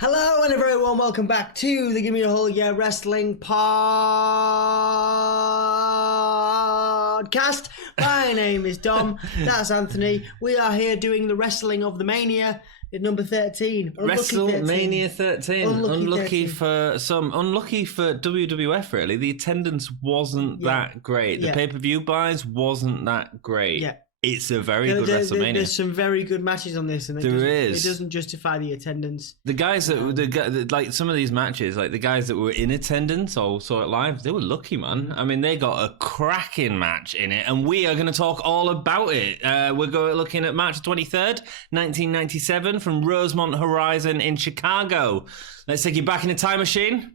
Hello and a very warm welcome back to the Gimme a Whole Year Wrestling podcast. My name is Dom. That's Anthony. We are here doing the wrestling of the Mania at number 13. WrestleMania 13. Unlucky 13. for some. Unlucky for WWF, really. The attendance wasn't that great. The pay-per-view buys wasn't that great. Yeah. It's a very good WrestleMania. There's some very good matches on this, and it doesn't justify the attendance. The guys like some of these matches, like the guys that were in attendance or saw it live, they were lucky, man. I mean, they got a cracking match in it, and we are going to talk all about it. We're looking at March 23rd, 1997, from Rosemont Horizon in Chicago. Let's take you back in a time machine.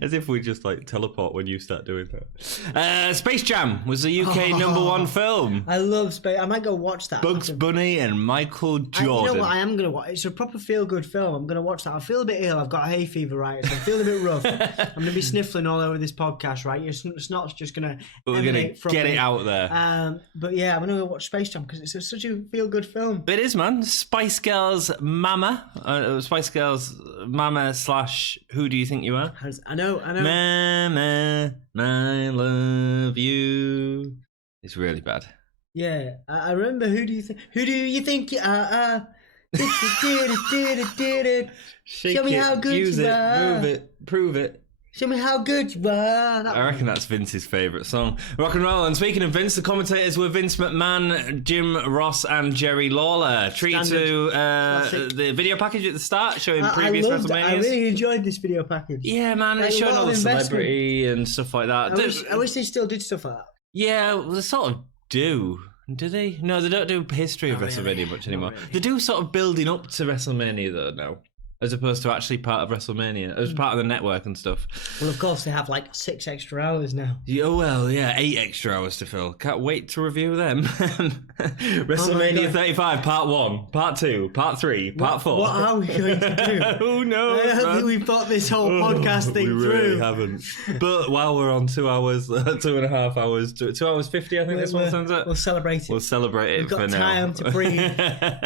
As if we just like teleport when you start doing that. Space Jam was the UK number one film. I love Space. I might go watch that. Bugs Bunny and Michael Jordan. You know what? I am going to watch. It's a proper feel-good film. I'm going to watch that. I feel a bit ill. I've got hay fever, right? So I'm feeling a bit rough. I'm going to be sniffling all over this podcast, right? It's not just going to. We're going to get it out there. But yeah, I'm going to go watch Space Jam because it's such a feel-good film. It is, man. Spice Girls Mama. Spice Girls Mama / Who Do You Think You Are? I know. Mama, I love you. It's really bad. Yeah, I remember. Who do you think you are? Show me how good you are. Move it, prove it. Show me how good you are. I reckon that's Vince's favourite song. Rock and roll. And speaking of Vince, the commentators were Vince McMahon, Jim Ross, and Jerry Lawler. Treat to the video package at the start showing previous WrestleManias. I really enjoyed this video package. Yeah, man, it's showing all the celebrity and stuff like that. I wish they still did stuff like that. Yeah, well, they sort of do. Do they? No, they don't do history of WrestleMania much anymore. Really. They do sort of building up to WrestleMania though now. As opposed to actually part of WrestleMania, as part of the network and stuff. Well, of course, they have like 6 extra hours now. Yeah, well, yeah, 8 extra hours to fill. Can't wait to review them. WrestleMania 35, Part 1, Part 2, Part 3, Part 4. What are we going to do? Who knows? I don't think we've thought this whole podcast thing through. We really haven't. But while we're on 2 hours, 2.5 hours, 2 hours 50, I think this one sounds it. We'll celebrate it. We'll celebrate it for now. We've got time to breathe.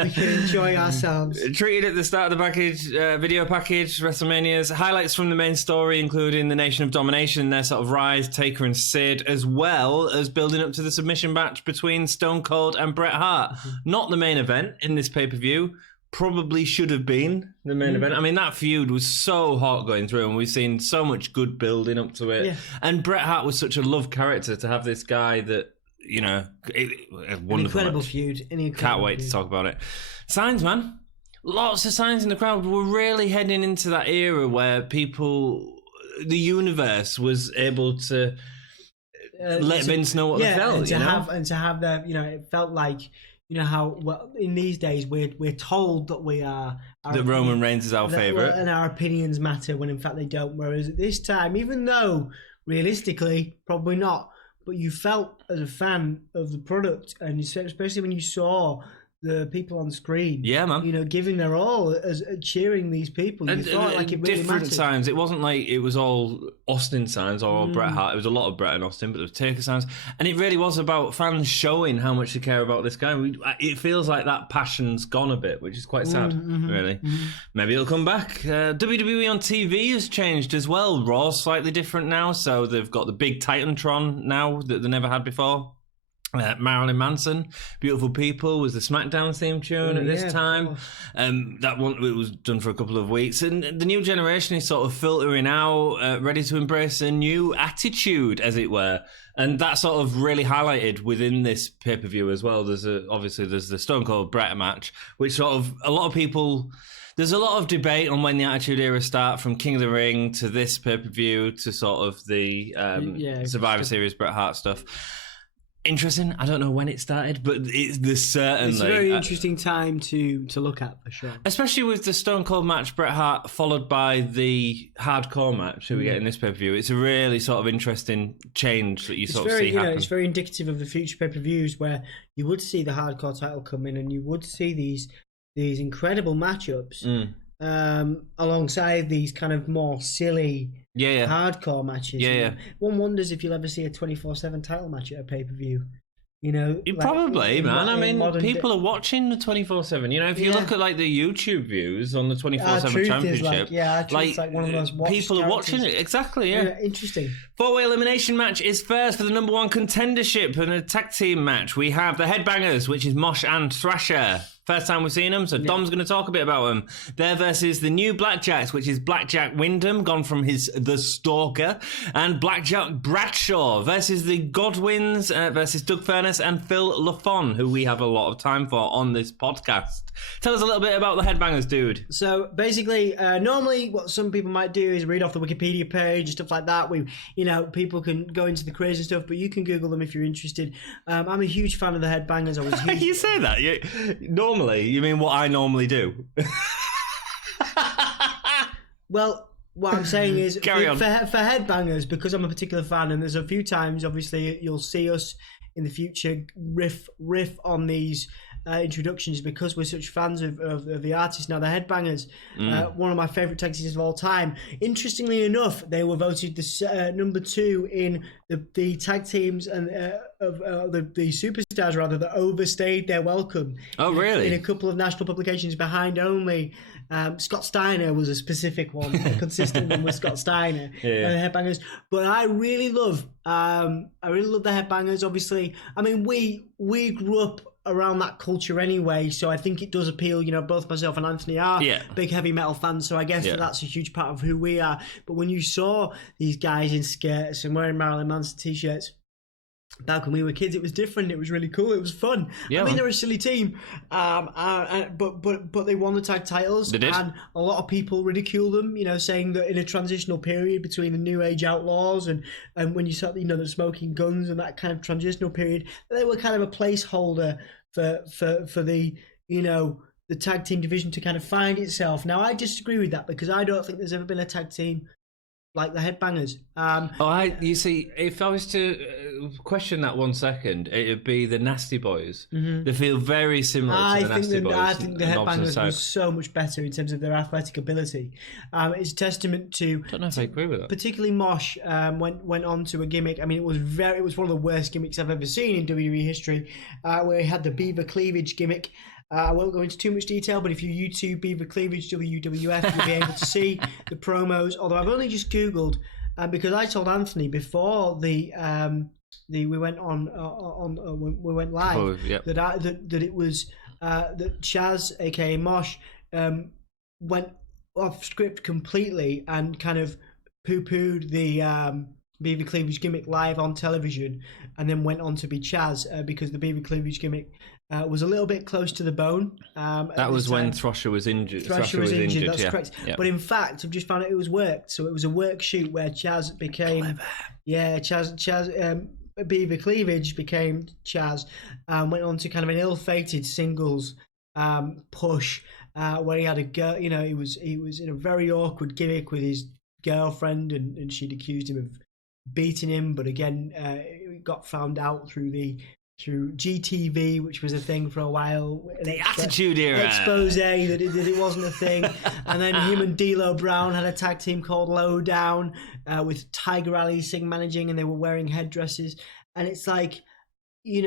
We can enjoy ourselves. Treated at the start of the package. Video package, WrestleManias, highlights from the main story, including the Nation of Domination, their sort of rise, Taker and Sid, as well as building up to the submission match between Stone Cold and Bret Hart. Not the main event in this pay-per-view. Probably should have been the main event. I mean, that feud was so hot going through, and we've seen so much good building up to it. Yeah. And Bret Hart was such a loved character to have this guy that, you know, a wonderful An incredible match. Feud. Can't wait to talk about it. Signs, man. Lots of signs in the crowd. We're really heading into that era where the universe was able to let Vince know what they felt. And to have that, you know, it felt like, you know, how well in these days we're told that we are that Roman Reigns is our favourite, and our opinions matter when in fact they don't. Whereas at this time, even though realistically probably not, but you felt as a fan of the product, and especially when you saw the people on screen, yeah, man, you know, giving their all as cheering these people. You thought like it really different mattered. signs. It wasn't like it was all Austin signs or all Bret Hart. It was a lot of Bret and Austin, but there was Taker signs, and it really was about fans showing how much they care about this guy. It feels like that passion's gone a bit, which is quite sad, really. Maybe it'll come back. WWE on TV has changed as well. Raw's slightly different now, so they've got the big Titantron now that they never had before. Marilyn Manson, Beautiful People was the SmackDown theme tune at this time. That one, it was done for a couple of weeks, and the new generation is sort of filtering out, ready to embrace a new attitude, as it were, and that sort of really highlighted within this pay-per-view as well. There's the Stone Cold Bret match, which sort of a lot of people. There's a lot of debate on when the Attitude Era start, from King of the Ring to this pay-per-view to sort of the Survivor Series Bret Hart stuff. Interesting. I don't know when it started, but there's certainly... It's a very interesting time to look at, for sure. Especially with the Stone Cold match, Bret Hart, followed by the hardcore match that we get in this pay-per-view. It's a really sort of interesting change that you see happen. It's very indicative of the future pay-per-views where you would see the hardcore title come in and you would see these incredible matchups alongside these kind of more silly... hardcore matches. Yeah. One wonders if you'll ever see a 24/7 title match at a pay-per-view. You know, Probably, man. I mean, people are watching the 24/7. You know, if you look at like the YouTube views on the 24/7 Championship, like one of those people are watching it. Exactly, yeah. Interesting. 4-way elimination match is first for the number one contendership and a tag team match. We have the Headbangers, which is Mosh and Thrasher. First time we've seen them, so Dom's going to talk a bit about them. They're versus the new Blackjacks, which is Blackjack Windham, gone from The Stalker, and Blackjack Bradshaw versus the Godwins versus Doug Furnas and Phil LaFon, who we have a lot of time for on this podcast. Tell us a little bit about the Headbangers, dude. So basically, normally what some people might do is read off the Wikipedia page and stuff like that. People can go into the crazy stuff, but you can Google them if you're interested. I'm a huge fan of the Headbangers. I was huge... You say that? Normally, you mean what I normally do? Well, what I'm saying is, for Headbangers, because I'm a particular fan, and there's a few times, obviously, you'll see us in the future riff on these introductions because we're such fans of the artists. Now, the Headbangers, one of my favourite tag teams of all time. Interestingly enough, they were voted the number 2 in the tag teams and the superstars rather that overstayed their welcome. Oh, really? In a couple of national publications, behind only Scott Steiner was a specific one, a consistent one with Scott Steiner and the Headbangers. But I really love the Headbangers. Obviously, I mean we grew up around that culture anyway, so I think it does appeal. You know, both myself and Anthony are big heavy metal fans, so I guess that's a huge part of who we are. But when you saw these guys in skirts and wearing Marilyn Manson t-shirts back when we were kids, it was different. It was really cool. It was fun. I mean, they're a silly team, but they won the tag titles, and a lot of people ridicule them. You know, saying that in a transitional period between the New Age Outlaws and when you start, the Smoking Guns and that kind of transitional period, they were kind of a placeholder for the the tag team division to kind of find itself. Now, I disagree with that because I don't think there's ever been a tag team like the Headbangers. You see, if I was to question that 1 second, it would be the Nasty Boys. Mm-hmm. They feel very similar to the Nasty Boys. I think the Headbangers were so much better in terms of their athletic ability. It's a testament to... I don't know if I agree with that. Particularly Mosh went on to a gimmick. I mean, it was one of the worst gimmicks I've ever seen in WWE history, where he had the beaver cleavage gimmick. I won't go into too much detail, but if you YouTube Beaver Cleavage WWF, you'll be able to see the promos. Although I've only just Googled, because I told Anthony before we went we went live that it was that Chaz, aka Mosh, went off script completely and kind of poo-pooed the Beaver Cleavage gimmick live on television, and then went on to be Chaz because the Beaver Cleavage gimmick was a little bit close to the bone. That was when Thrasher was injured. Thrasher was injured, that's correct. Yep. But in fact, I've just found out it was worked. So it was a work shoot where Chaz became... Chaz Beaver Cleavage became Chaz, went on to kind of an ill-fated singles push where he had a girl... he was in a very awkward gimmick with his girlfriend, and she'd accused him of beating him, but again, it got found out through GTV, which was a thing for a while. The Attitude Era. Expose that it wasn't a thing. And then him and D'Lo Brown had a tag team called Lowdown with Tiger Ali Singh managing, and they were wearing headdresses. And it's like, he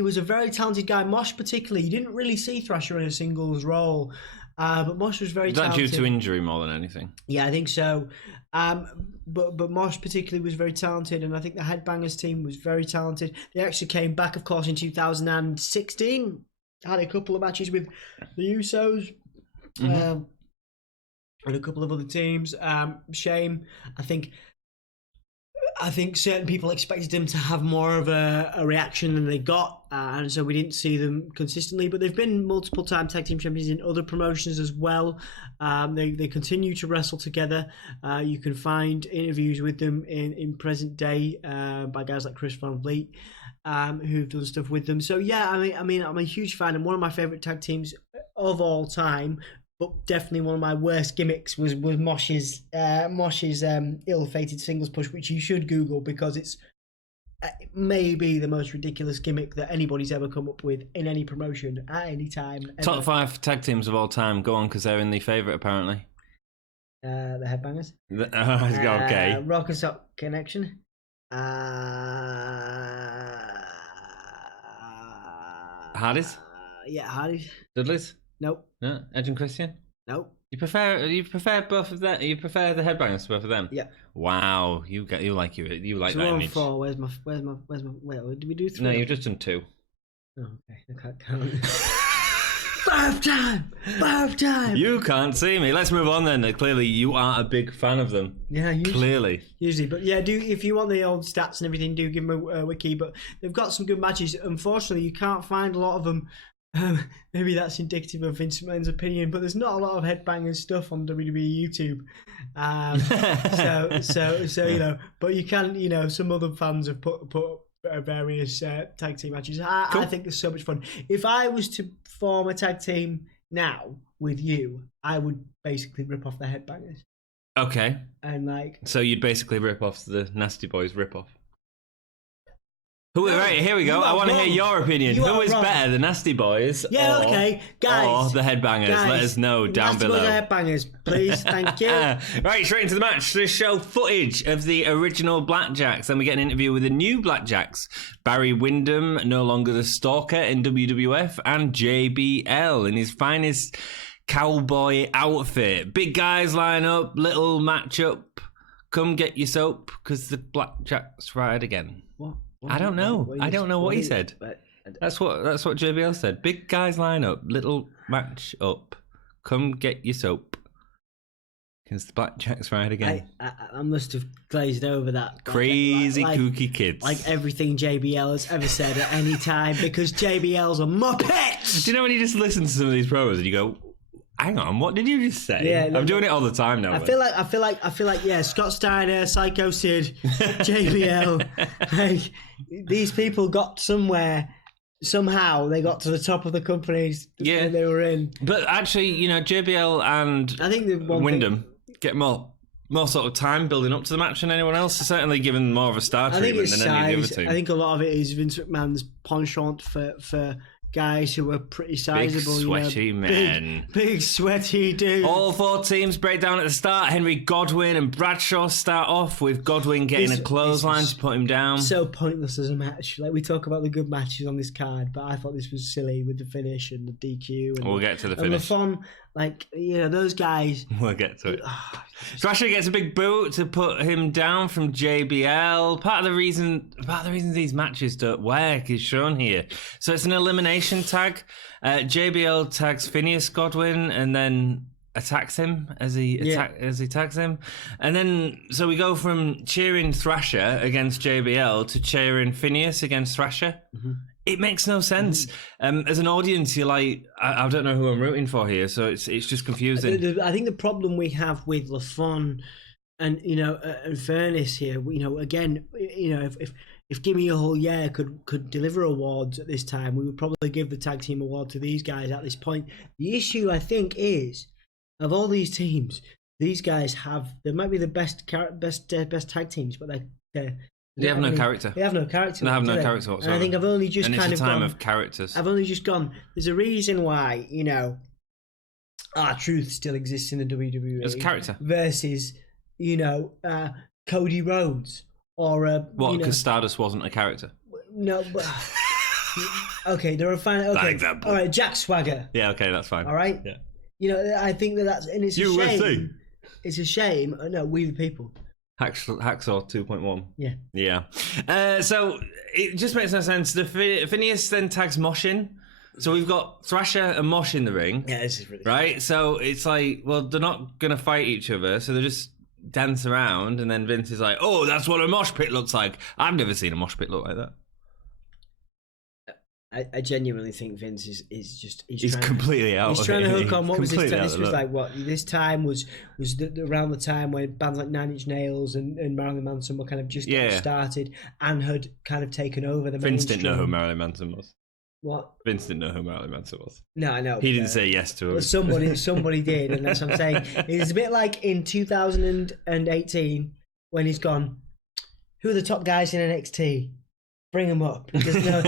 was a very talented guy. Mosh particularly, you didn't really see Thrasher in a singles role. But Mosh was very talented. Is that due to injury more than anything? Yeah, I think so. But Mosh particularly was very talented, and I think the Headbangers team was very talented. They actually came back, of course, in 2016. Had a couple of matches with the Usos and a couple of other teams. Shame. I think certain people expected them to have more of a reaction than they got, and so we didn't see them consistently. But they've been multiple time tag team champions in other promotions as well. They continue to wrestle together. You can find interviews with them in present day by guys like Chris Van Vliet, who've done stuff with them. So yeah, I mean, I'm a huge fan, and one of my favorite tag teams of all time. But definitely one of my worst gimmicks was Mosh's ill-fated singles push, which you should Google because it's maybe the most ridiculous gimmick that anybody's ever come up with in any promotion at any time. Ever. Top 5 tag teams of all time. Go on, because they're in the favourite apparently. The Headbangers. Okay. Rock and Sock Connection. Hardys? Yeah, Hardys. Dudleys? Nope. No. Edge and Christian? Nope. You prefer both of them? You prefer the Headbangers to both of them? Yeah. Wow, you like that image. 4. Where's my? Wait, did we do 3? No, you've just done 2. Oh, okay, I can't count. Barf time. You can't see me. Let's move on then. Clearly, you are a big fan of them. Yeah, usually. Clearly. But yeah, if you want the old stats and everything, do give them a wiki. But they've got some good matches. Unfortunately, you can't find a lot of them. Maybe that's indicative of Vince McMahon's opinion, but there's not a lot of Headbangers stuff on WWE YouTube. So but you can, some other fans have put various tag team matches. Cool. I think it's so much fun. If I was to form a tag team now with you, I would basically rip off the Headbangers. Okay. And so you'd basically rip off the Nasty Boys rip-off. Right, here we go. I want to hear your opinion. Who is better, the Nasty Boys okay, guys, or the Headbangers? Let us know down below. Nasty Boys or Headbangers, please. Thank you. Right, straight into the match. They show footage of the original Blackjacks. Then we get an interview with the new Blackjacks. Barry Windham, no longer the stalker in WWF, and JBL in his finest cowboy outfit. Big guys line up, little matchup. Come get your soap, because the Blackjacks ride again. What? I don't know. I don't know what he said. That's what JBL said. Big guys line up, little match up. Come get your soap. Because the Blackjacks ride again. I must have glazed over that. Crazy kooky kids. Like everything JBL has ever said at any time, because JBL's a muppet. Do you know when you just listen to some of these promos and you go, hang on, what did you just say? Yeah, I'm doing it all the time now. I feel like, yeah, Scott Steiner, Sycho Sid, JBL, like, these people got somewhere. Somehow they got to the top of the companies that they were in. But actually, JBL and I think Windham get more sort of time building up to the match than anyone else. Certainly given more of a star treatment than any of the other two. I think a lot of it is Vince McMahon's penchant for guys who are pretty sizable. Big, sweaty men. Big, sweaty dudes. All 4 teams break down at the start. Henry Godwin and Bradshaw start off with Godwin getting a clothesline to put him down. So pointless as a match. Like, we talk about the good matches on this card, but I thought this was silly with the finish and the DQ. And we'll get to the finish. And the fun, those guys. We'll get to it. Thrasher gets a big boot to put him down from JBL. Part of the reason these matches don't work is shown here. So it's an elimination tag. JBL tags Phineas Godwin and then attacks him as he tags him. And then so we go from cheering Thrasher against JBL to cheering Phineas against Thrasher. Mm-hmm. It makes no sense. As an audience, you're like, I don't know who I'm rooting for here, so it's just confusing. I think the problem we have with LaFon and and Furnas here, again, if Gimme a Whole Year could deliver awards at this time, we would probably give the tag team award to these guys at this point. The issue, I think, is of all these teams, these guys they might be the best tag teams, but they have no character. They have no character. They have no character whatsoever. And I think I've only just it's a time of characters. I've only just gone. There's a reason why Truth still exists in the WWE. There's character versus Cody Rhodes or what? Because Stardust wasn't a character. No, but okay, there are fine. Okay, that example. All right, Jack Swagger. Yeah, okay, that's fine. All right. Yeah. I think that's and it's USA. A shame. It's a shame. No, we the people. Hacksaw 2.1. Yeah. So it just makes no sense. The Phineas then tags Mosh in. So we've got Thrasher and Mosh in the ring. Yeah, this is really right. So it's like, well, they're not gonna fight each other, so they just dance around, and then Vince is like, "Oh, that's what a mosh pit looks like." I've never seen a mosh pit look like that. I genuinely think Vince is just he's completely out. He's trying to hook on what was this time? This was like what this time was around the time when bands like Nine Inch Nails and Marilyn Manson were kind of just getting started and had kind of taken over the mainstream. Vince didn't know who Marilyn Manson was. What? Vince didn't know who Marilyn Manson was. No, I know. He didn't say yes to it. Somebody did, and that's what I'm saying. It's a bit like in 2018 when he's gone, who are the top guys in NXT? bring them up. He doesn't know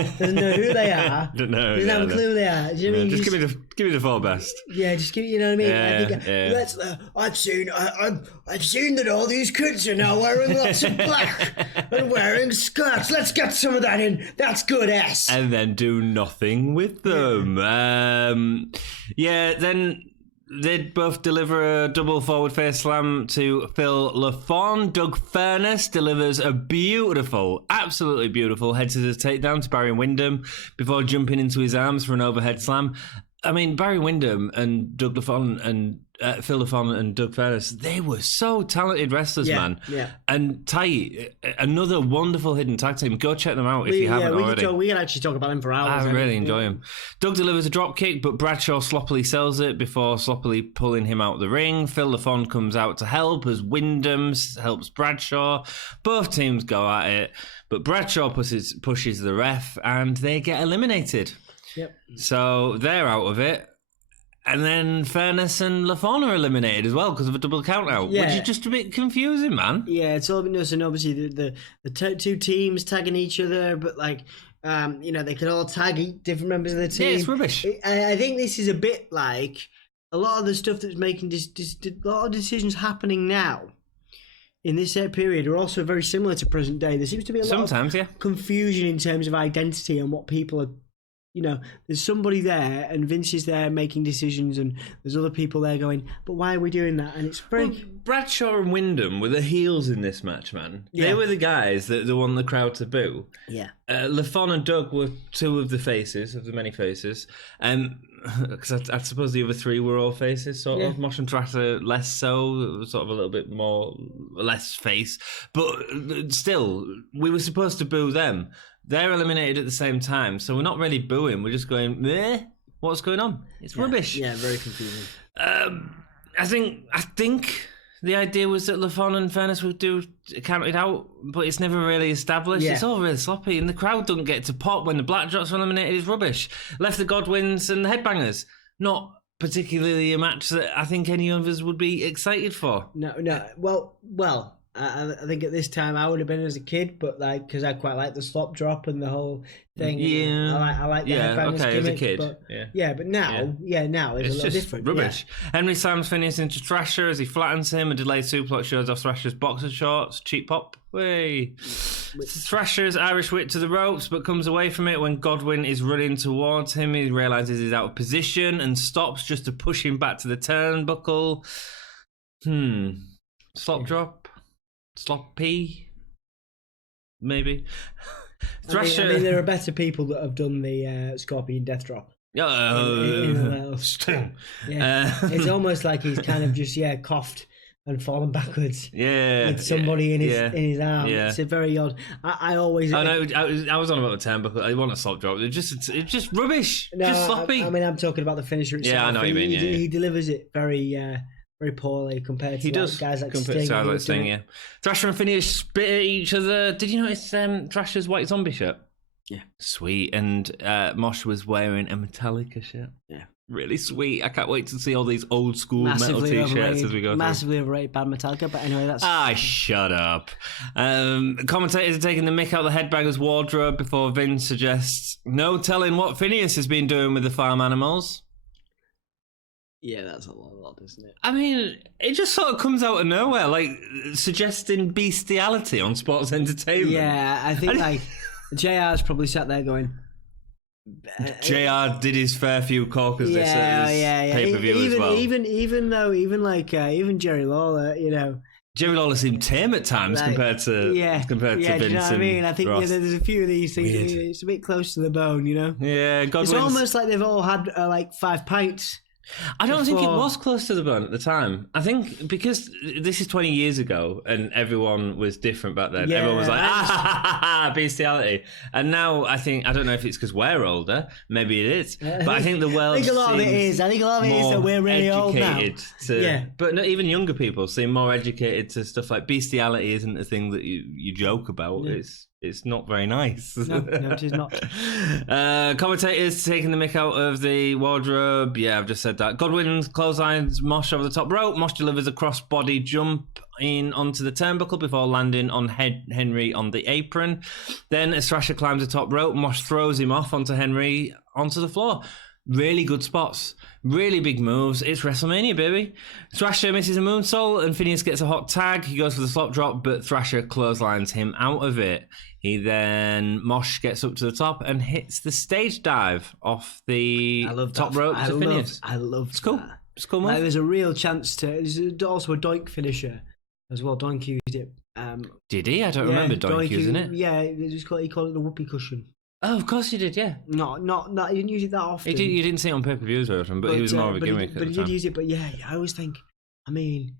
who they are. Don't know. Doesn't have a clue who they are. Do you know what I mean? Just give me the four best. Yeah, just give you know what I mean. Yeah, I think I've seen that all these kids are now wearing lots of black and wearing skirts. Let's get some of that in. That's good ass. And then do nothing with them. Then they'd both deliver a double forward face slam to Phil LaFon. Doug Furnas delivers a beautiful, absolutely beautiful head scissors takedown to Barry Windham before jumping into his arms for an overhead slam. I mean, Barry Windham and Doug LaFon and Phil LaFon and Doug Furnas, they were so talented wrestlers, man. Yeah. And tight. Another wonderful hidden tag team. Go check them out if you haven't already. We can actually talk about them for hours. I really enjoy them. Doug delivers a drop kick, but Bradshaw sloppily sells it before sloppily pulling him out of the ring. Phil LaFon comes out to help as Windham helps Bradshaw. Both teams go at it, but Bradshaw pushes the ref and they get eliminated. Yep. So they're out of it. And then Furnas and LaFon are eliminated as well because of a double count out, which is just a bit confusing, man. Yeah, it's all a bit nuts, and obviously the two teams tagging each other, but like, they could all tag different members of the team. Yeah, it's rubbish. I think this is a bit like a lot of the stuff that's making a lot of decisions happening now in this period are also very similar to present day. There seems to be a lot of confusion in terms of identity and what people are. There's somebody there and Vince is there making decisions and there's other people there going, but why are we doing that? And it's very... Well, Bradshaw and Windham were the heels in this match, man. Yeah. They were the guys that want the crowd to boo. Yeah. LaFon and Doug were two of the faces, of the many faces. Because I suppose the other three were all faces, sort of. Mosh and Trasher less so, sort of a little bit less face. But still, we were supposed to boo them. They're eliminated at the same time, so we're not really booing. We're just going, meh, what's going on? It's rubbish. Yeah, very confusing. I think the idea was that LaFon and Furnas would count it out, but it's never really established. Yeah. It's all really sloppy, and the crowd don't get to pop when the Blackjacks are eliminated. It's rubbish. Left the Godwins and the Headbangers. Not particularly a match that I think any of us would be excited for. No. Well. I think at this time I would have been as a kid, but because I quite like the slop drop and the whole thing. Yeah, I like the Headbangers gimmick, as a kid. But, but now, now it's a little different. Rubbish. Yeah. Henry slams Phineas into Thrasher as he flattens him. A delayed suplex shows off Thrasher's boxer shorts. Cheap pop. Way. Thrasher's Irish whip to the ropes, but comes away from it when Godwin is running towards him. He realizes he's out of position and stops just to push him back to the turnbuckle. Slop drop. Sloppy, maybe. Thrasher. I mean, there are better people that have done the Scorpion Death Drop. It's almost like he's kind of just coughed and fallen backwards. Yeah, with somebody in his arm. Yeah. It's a very odd. I always. I know. I was on about the turnbuckle. I want a slop drop. It's just rubbish. No, just sloppy. I mean, I'm talking about the finisher itself. Yeah, I know what you mean. He delivers it very. Very poorly compared to guys like Sting. Thrasher and Phineas spit at each other. Did you notice Thrasher's white zombie shirt? Yeah. Sweet. And Mosh was wearing a Metallica shirt. Yeah. Really sweet. I can't wait to see all these old school metal t-shirts as we go through. Massively overrated bad Metallica, but anyway, that's... shut up. Commentators are taking the mick out of the Headbangers wardrobe before Vince suggests no telling what Phineas has been doing with the farm animals. Yeah, that's a lot, isn't it? I mean, it just sort of comes out of nowhere, like suggesting bestiality on sports entertainment. Yeah, I think JR's probably sat there going. JR did his fair few corkers this pay-per-view as well. Even Jerry Lawler, Jerry Lawler seemed tame at times compared to Vince. Do you know what I mean? I think there's a few of these things. Weird. It's a bit close to the bone, Yeah, It's almost like they've all had 5 pints. I don't think it was close to the bone at the time. I think because this is 20 years ago and everyone was different back then. Yeah, everyone was like, bestiality. And now I don't know if it's because we're older. Maybe it is. But I think the world I think a lot of it is that we're really old now. But even younger people seem more educated to stuff like bestiality isn't a thing that you joke about. It's not very nice. No, it is not. Commentators taking the mick out of the wardrobe. Yeah, I've just said that. Godwin clotheslines Mosh over the top rope. Mosh delivers a cross-body jump in onto the turnbuckle before landing on Henry on the apron. Then as Thrasher climbs the top rope, Mosh throws him off onto Henry onto the floor. Really good spots. Really big moves. It's WrestleMania, baby. Thrasher misses a moonsault and Phineas gets a hot tag. He goes for the slop drop, but Thrasher clotheslines him out of it. Mosh gets up to the top and hits the stage dive off the top rope to Phineas. I love It's cool. that. It's cool, man. There's a real chance to... There's also a doink finisher as well. Doink used it. Did he? I don't remember Doink using it. Yeah, he called it the whoopee cushion. Oh, of course he did, yeah. Not. He didn't use it that often. You didn't see it on pay-per-views or anything, but he was more of a gimmick But he did use it, but yeah, I always think, I mean,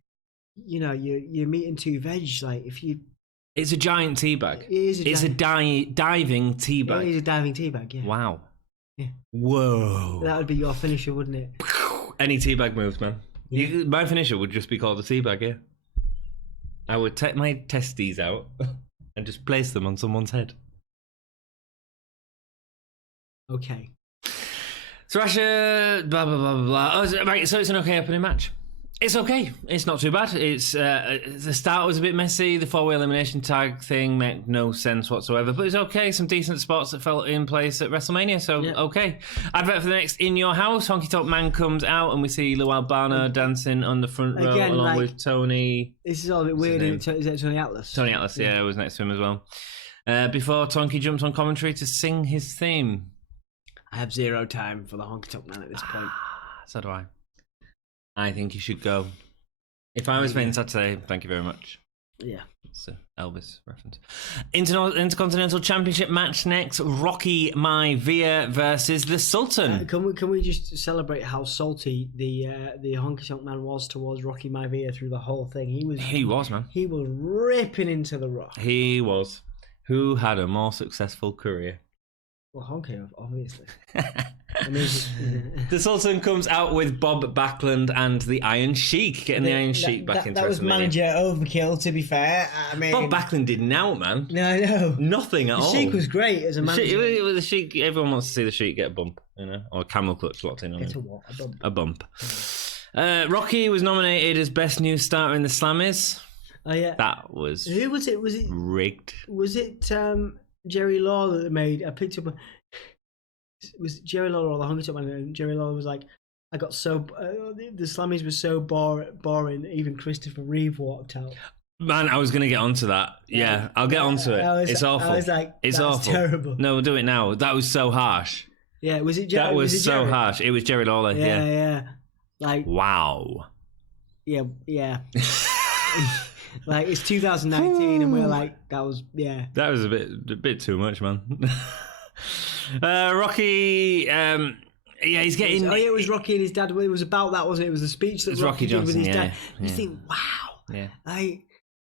you're meeting two veg, like, if you... It's a giant teabag. It's a diving teabag. It is a diving teabag, yeah. Wow. Yeah. Whoa. That would be your finisher, wouldn't it? Any teabag moves, man. Yeah. My finisher would just be called a teabag, yeah. I would take my testes out and just place them on someone's head. Okay. Thrasher, blah, blah, blah, blah, blah. Oh, right, so it's an okay opening match. It's okay. It's not too bad. It's the start was a bit messy. The 4-way elimination tag thing made no sense whatsoever, but it's okay. Some decent spots that fell in place at WrestleMania, so okay. Advert for the next In Your House. Honky Tonk Man comes out and we see Lou Albano dancing on the front row along with Tony. This is all a bit weird. Is it Tony Atlas? Tony Atlas, yeah, was next to him as well. Before Tonky jumps on commentary to sing his theme. I have zero time for the Honky Tonk Man at this point. So do I. I think you should go. If I was Vince, I'd say thank you very much. Yeah. It's an Elvis reference. Intercontinental Championship match next. Rocky Maivia versus the Sultan. Can we just celebrate how salty the Honky Tonk Man was towards Rocky Maivia through the whole thing? He was, man. He was ripping into the Rock. He was. Who had a more successful career? Well, Honky, obviously. The Sultan comes out with Bob Backlund and the Iron Sheik, getting the Iron Sheik back into WrestleMania. That was manager overkill, to be fair. I mean, Bob Backlund didn't out, man. No, I know. Nothing at all. The Sheik was great as a manager. The Sheik, everyone wants to see the Sheik get a bump, or a camel clutch locked in on him. It's a what? A bump. Rocky was nominated as Best New Starter in the Slammers. Oh, yeah. That was... Who was it? Was it... rigged. Was it Jerry Lawler that made... I picked up... Was Jerry Lawler or the Honky Tonk Man? And Jerry Lawler was like, I got so... the Slammies were so boring, even Christopher Reeve walked out. Man, I was going to get onto that. Yeah, I'll get onto it. It's awful. I was like, it's that's awful. Terrible. No, we'll do it now. That was so harsh. Yeah, was it Jerry? That was so Jerry? harsh. It was Jerry Lawler, yeah. Like... Wow. Yeah. Like, it's 2019 and we're like, that was a bit too much, man. Rocky, he's getting... it was Rocky and his dad. It was about that, wasn't it? It was the speech that Rocky did with his dad. You think, wow, like,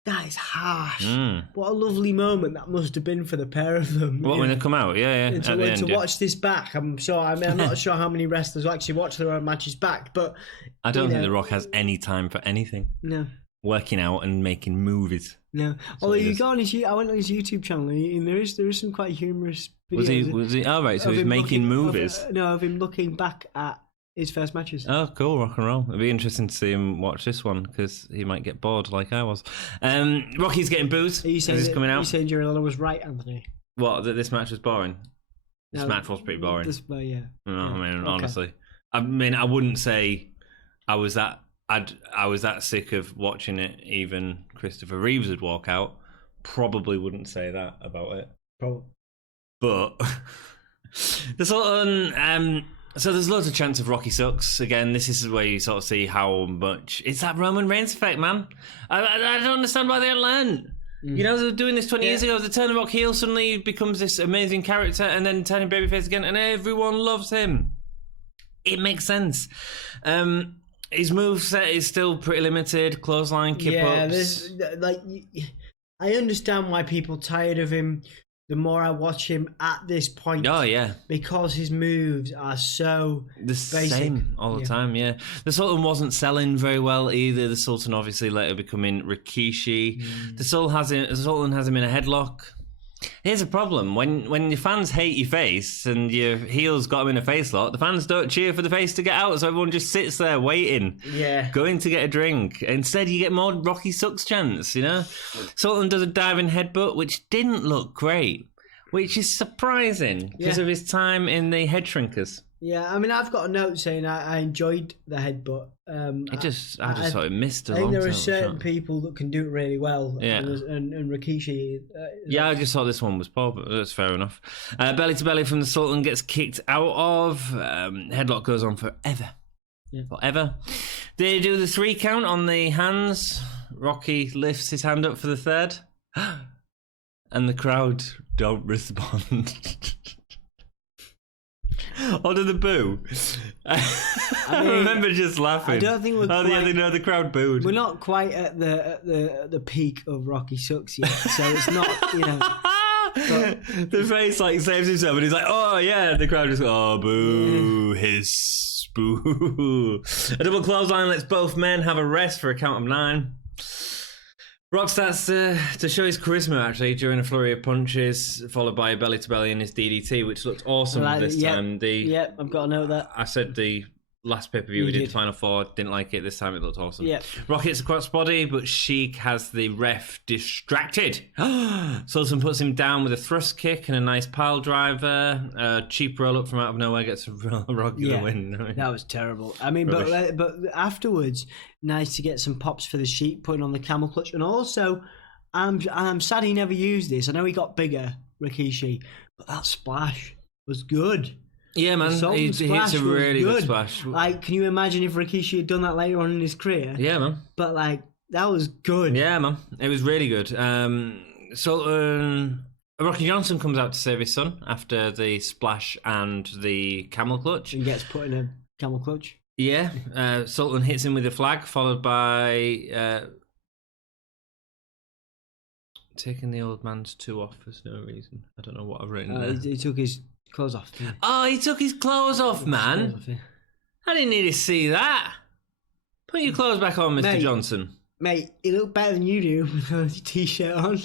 that is harsh. What a lovely moment that must have been for the pair of them. When they come out, And to watch this back, I'm not sure how many wrestlers will actually watch their own matches back, but... I don't think The Rock has any time for anything. No. Working out and making movies. No. Although you go on I went on his YouTube channel and there is some quite humorous videos. Was he? Oh, right, so he's making movies. Of him looking back at his first matches. Oh, cool, rock and roll. It'd be interesting to see him watch this one because he might get bored like I was. Rocky's getting booze. Are you saying he's coming out? Are you saying Jerry Lawler was right, Anthony? What, that this match was boring? This match was pretty boring. Yeah. No, I mean, honestly. I mean, I wouldn't say I was that sick of watching it. Even Christopher Reeves would walk out. Probably wouldn't say that about it. Probably. But the Sultan. So there's loads of chance of Rocky sucks. Again, this is where you sort of see how much it's that Roman Reigns effect, man. I don't understand why they haven't learned. You know, they were doing this 20 years ago. The turn the Rock heel suddenly becomes this amazing character, and then turning babyface again, and everyone loves him. It makes sense. His moveset is still pretty limited. Clothesline, kip-ups. I understand why people are tired of him the more I watch him at this point. Oh, yeah. Because his moves are so the basic. Same all the time, yeah. The Sultan wasn't selling very well either. The Sultan obviously later becoming Rikishi. The Sultan has him in a headlock. Here's a problem. When your fans hate your face and your heel's got them in a face lock, the fans don't cheer for the face to get out, so everyone just sits there waiting, going to get a drink. Instead, you get more Rocky Sucks chants, you know? Sultan does a diving headbutt, which didn't look great, which is surprising because of his time in the Head Shrinkers. Yeah, I mean, I've got a note saying I enjoyed the headbutt. I just thought it missed a long time. I think there are certain people that can do it really well. Yeah. And Rikishi. I just thought this one was poor, but that's fair enough. Belly to belly from the Sultan gets kicked out of. Headlock goes on forever. Yeah. Forever. They do the 3 count on the hands. Rocky lifts his hand up for the third. And the crowd don't respond. Or do the boo? I remember just laughing. I don't think we're the crowd booed. We're not quite at the peak of Rocky Sucks yet, so it's not, But the face saves himself, and he's like, "Oh yeah." The crowd just, "Oh boo, hiss, boo." A double clothesline lets both men have a rest for a count of 9. Rock starts to show his charisma, actually, during a flurry of punches, followed by a belly-to-belly in his DDT, which looked awesome this time. I've got to know that. I said the last pay-per-view we did, Final 4, didn't like it. This time it looked awesome. Yep. Rock hits a crossbody, but Sheik has the ref distracted. Sultan puts him down with a thrust kick and a nice pile driver. A cheap roll-up from out of nowhere gets Rocky the win. That was terrible. I mean, but afterwards, nice to get some pops for the Sheik, putting on the camel clutch. And also, I'm sad he never used this. I know he got bigger, Rikishi, but that splash was good. Yeah, man, he hits a really good splash. Like, can you imagine if Rikishi had done that later on in his career? Yeah, man. But, that was good. Yeah, man. It was really good. Sultan... Rocky Johnson comes out to save his son after the splash and the camel clutch. And gets put in a camel clutch. Yeah. Sultan hits him with a flag, followed by... taking the old man's 2 off for no reason. I don't know what I've written there. He took his clothes off. He took his clothes off, man. I didn't need to see that. Put your clothes back on, Mr. Johnson. Mate, you look better than you do with your t-shirt on.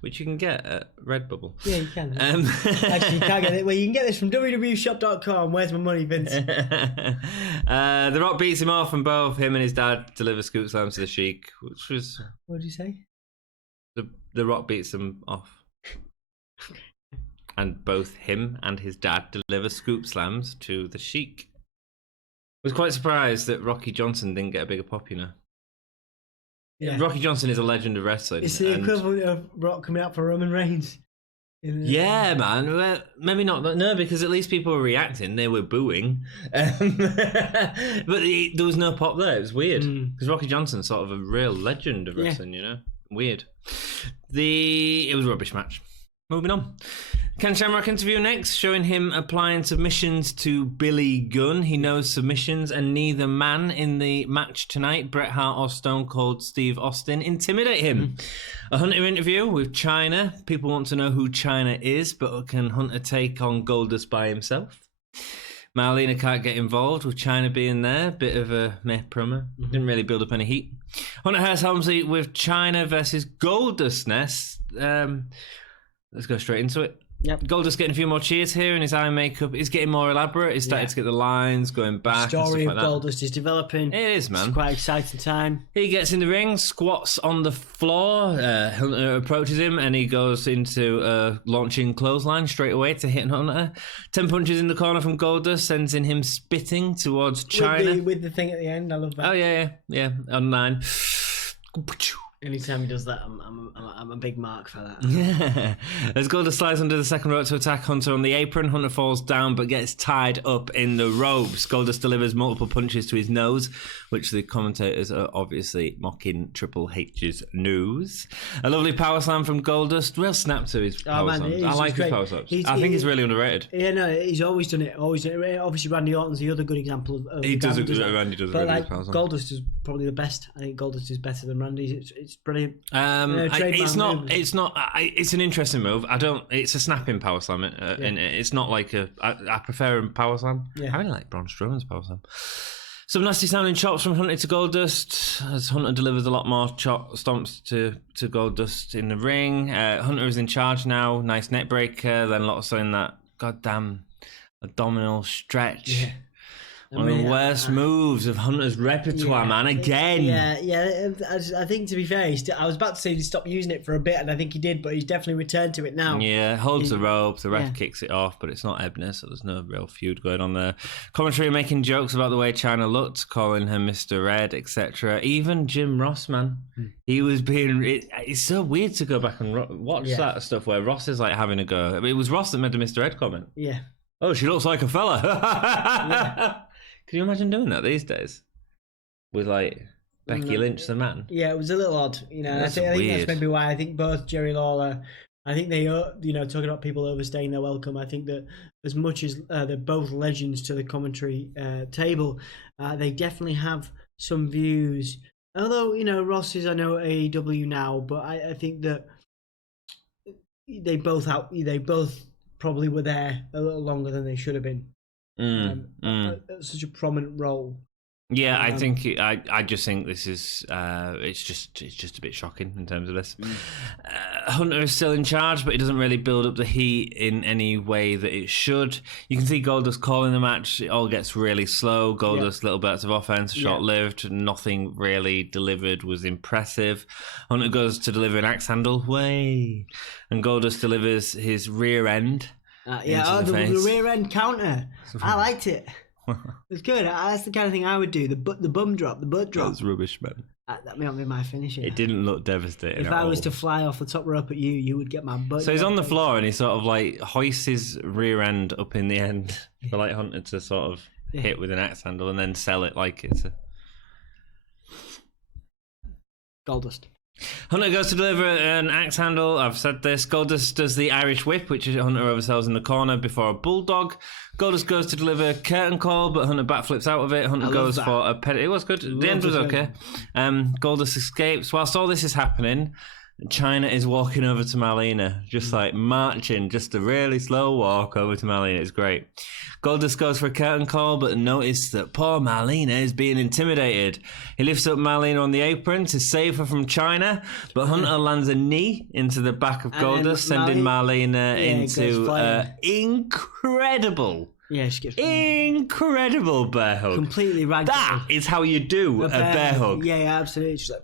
Which you can get at Redbubble. Yeah, you can. Actually, you can't get it. Well, you can get this from www.shop.com. Where's my money, Vince? The Rock beats him off, and both him and his dad deliver scoop slams to the Sheik, which was... What did you say? The Rock beats him off. And both him and his dad deliver scoop slams to the Sheik. I was quite surprised that Rocky Johnson didn't get a bigger pop, Yeah. Rocky Johnson is a legend of wrestling. It's the equivalent of Rock coming out for Roman Reigns. Yeah, man. Well, maybe not. No, because at least people were reacting. They were booing. But there was no pop there. It was weird. Because Rocky Johnson's sort of a real legend of wrestling, Weird. It was a rubbish match. Moving on. Ken Shamrock interview next, showing him applying submissions to Billy Gunn. He knows submissions, and neither man in the match tonight, Bret Hart or Stone Cold Steve Austin, intimidate him. A Hunter interview with Chyna. People want to know who Chyna is, but can Hunter take on Goldust by himself? Marlena can't get involved with Chyna being there. Bit of a meh promo. Didn't really build up any heat. Hunter Hearst Helmsley with Chyna versus Goldust Nest. Let's go straight into it. Yep. Goldust getting a few more cheers here, and his eye makeup is getting more elaborate. He's starting to get the lines going back. The story and stuff of like that. Goldust is developing. It is, man. It's quite an exciting time. He gets in the ring, squats on the floor. Hunter approaches him, and he goes into a launching clothesline straight away to hit Hunter. 10 punches in the corner from Goldust, sends in him spitting towards Chyna. With the thing at the end, I love that. Oh, yeah. Online. Anytime he does that, I'm a big mark for that. Yeah. As Goldust slides under the second rope to attack Hunter on the apron, Hunter falls down but gets tied up in the ropes. Goldust delivers multiple punches to his nose, which the commentators are obviously mocking Triple H's nose. A lovely power slam from Goldust. Real snap to his power slams. I like his power slams. I think he's really underrated. Yeah, no, he's always done it. Obviously, Randy Orton's the other good example of he does. Randy does. But like Goldust is probably the best. I think Goldust is better than Randy's. It's brilliant. It's not. It's an interesting move. It's a snapping power slam. It's not like I prefer a power slam. Yeah. I really like Braun Strowman's power slam. Some nasty sounding chops from Hunter to Goldust, as Hunter delivers a lot more stomps to Goldust in the ring. Hunter is in charge now. Nice neck breaker. Then Lotso in that goddamn abdominal stretch. Yeah. One of the worst moves of Hunter's repertoire, man. Again. Yeah. I think, to be fair, I was about to say he stopped using it for a bit, and I think he did, but he's definitely returned to it now. Yeah, holds the rope, the ref kicks it off, but it's not Ebner, so there's no real feud going on there. Commentary making jokes about the way China looked, calling her Mr. Red, etc. Even Jim Ross, man. He was being... It's so weird to go back and watch that stuff where Ross is like having a go. I mean, it was Ross that made the Mr. Red comment. Yeah. Oh, she looks like a fella. Can you imagine doing that these days? With like Becky Lynch, the man? Yeah, it was a little odd. You know, I think that's maybe why I think both Jerry Lawler, I think they, talking about people overstaying their welcome, I think that as much as they're both legends to the commentary table, they definitely have some views. Although, Ross is, I know, AEW now, but I think that they both probably were there a little longer than they should have been. Such a prominent role. Yeah, I think I just think this is it's just a bit shocking in terms of this. Hunter is still in charge, but he doesn't really build up the heat in any way that it should. You can see Goldust calling the match. It all gets really slow. Goldust little bits of offense, short-lived. Nothing really delivered was impressive. Hunter goes to deliver an axe handle, and Goldust delivers his rear end. The rear end counter. I liked it. It's good. That's the kind of thing I would do. The bum drop, the butt drop. That's rubbish, man. That may not be my finishing. It didn't look devastating. If I was to fly off the top rope at you, you would get my butt. So he's on the floor and he sort of like hoists his rear end up in the end for like Hunter to sort of hit with an axe handle and then sell it like it's a Goldust. Hunter goes to deliver an axe handle. I've said this. Goldust does the Irish whip, which Hunter oversells in the corner before a bulldog. Goldust goes to deliver a curtain call, but Hunter backflips out of it. Hunter goes for a pet. It was good. The end was okay. Goldust escapes. Whilst all this is happening, China is walking over to Marlena, just like marching, just a really slow walk over to Marlena. It's great. Goldust goes for a curtain call, but notice that poor Marlena is being intimidated. He lifts up Marlena on the apron to save her from China, but Hunter lands a knee into the back of Goldust, sending Marlena into incredible. Yeah, she gets incredible bear hug. Completely right. That is how you do a bear hug. Yeah, absolutely. She's like,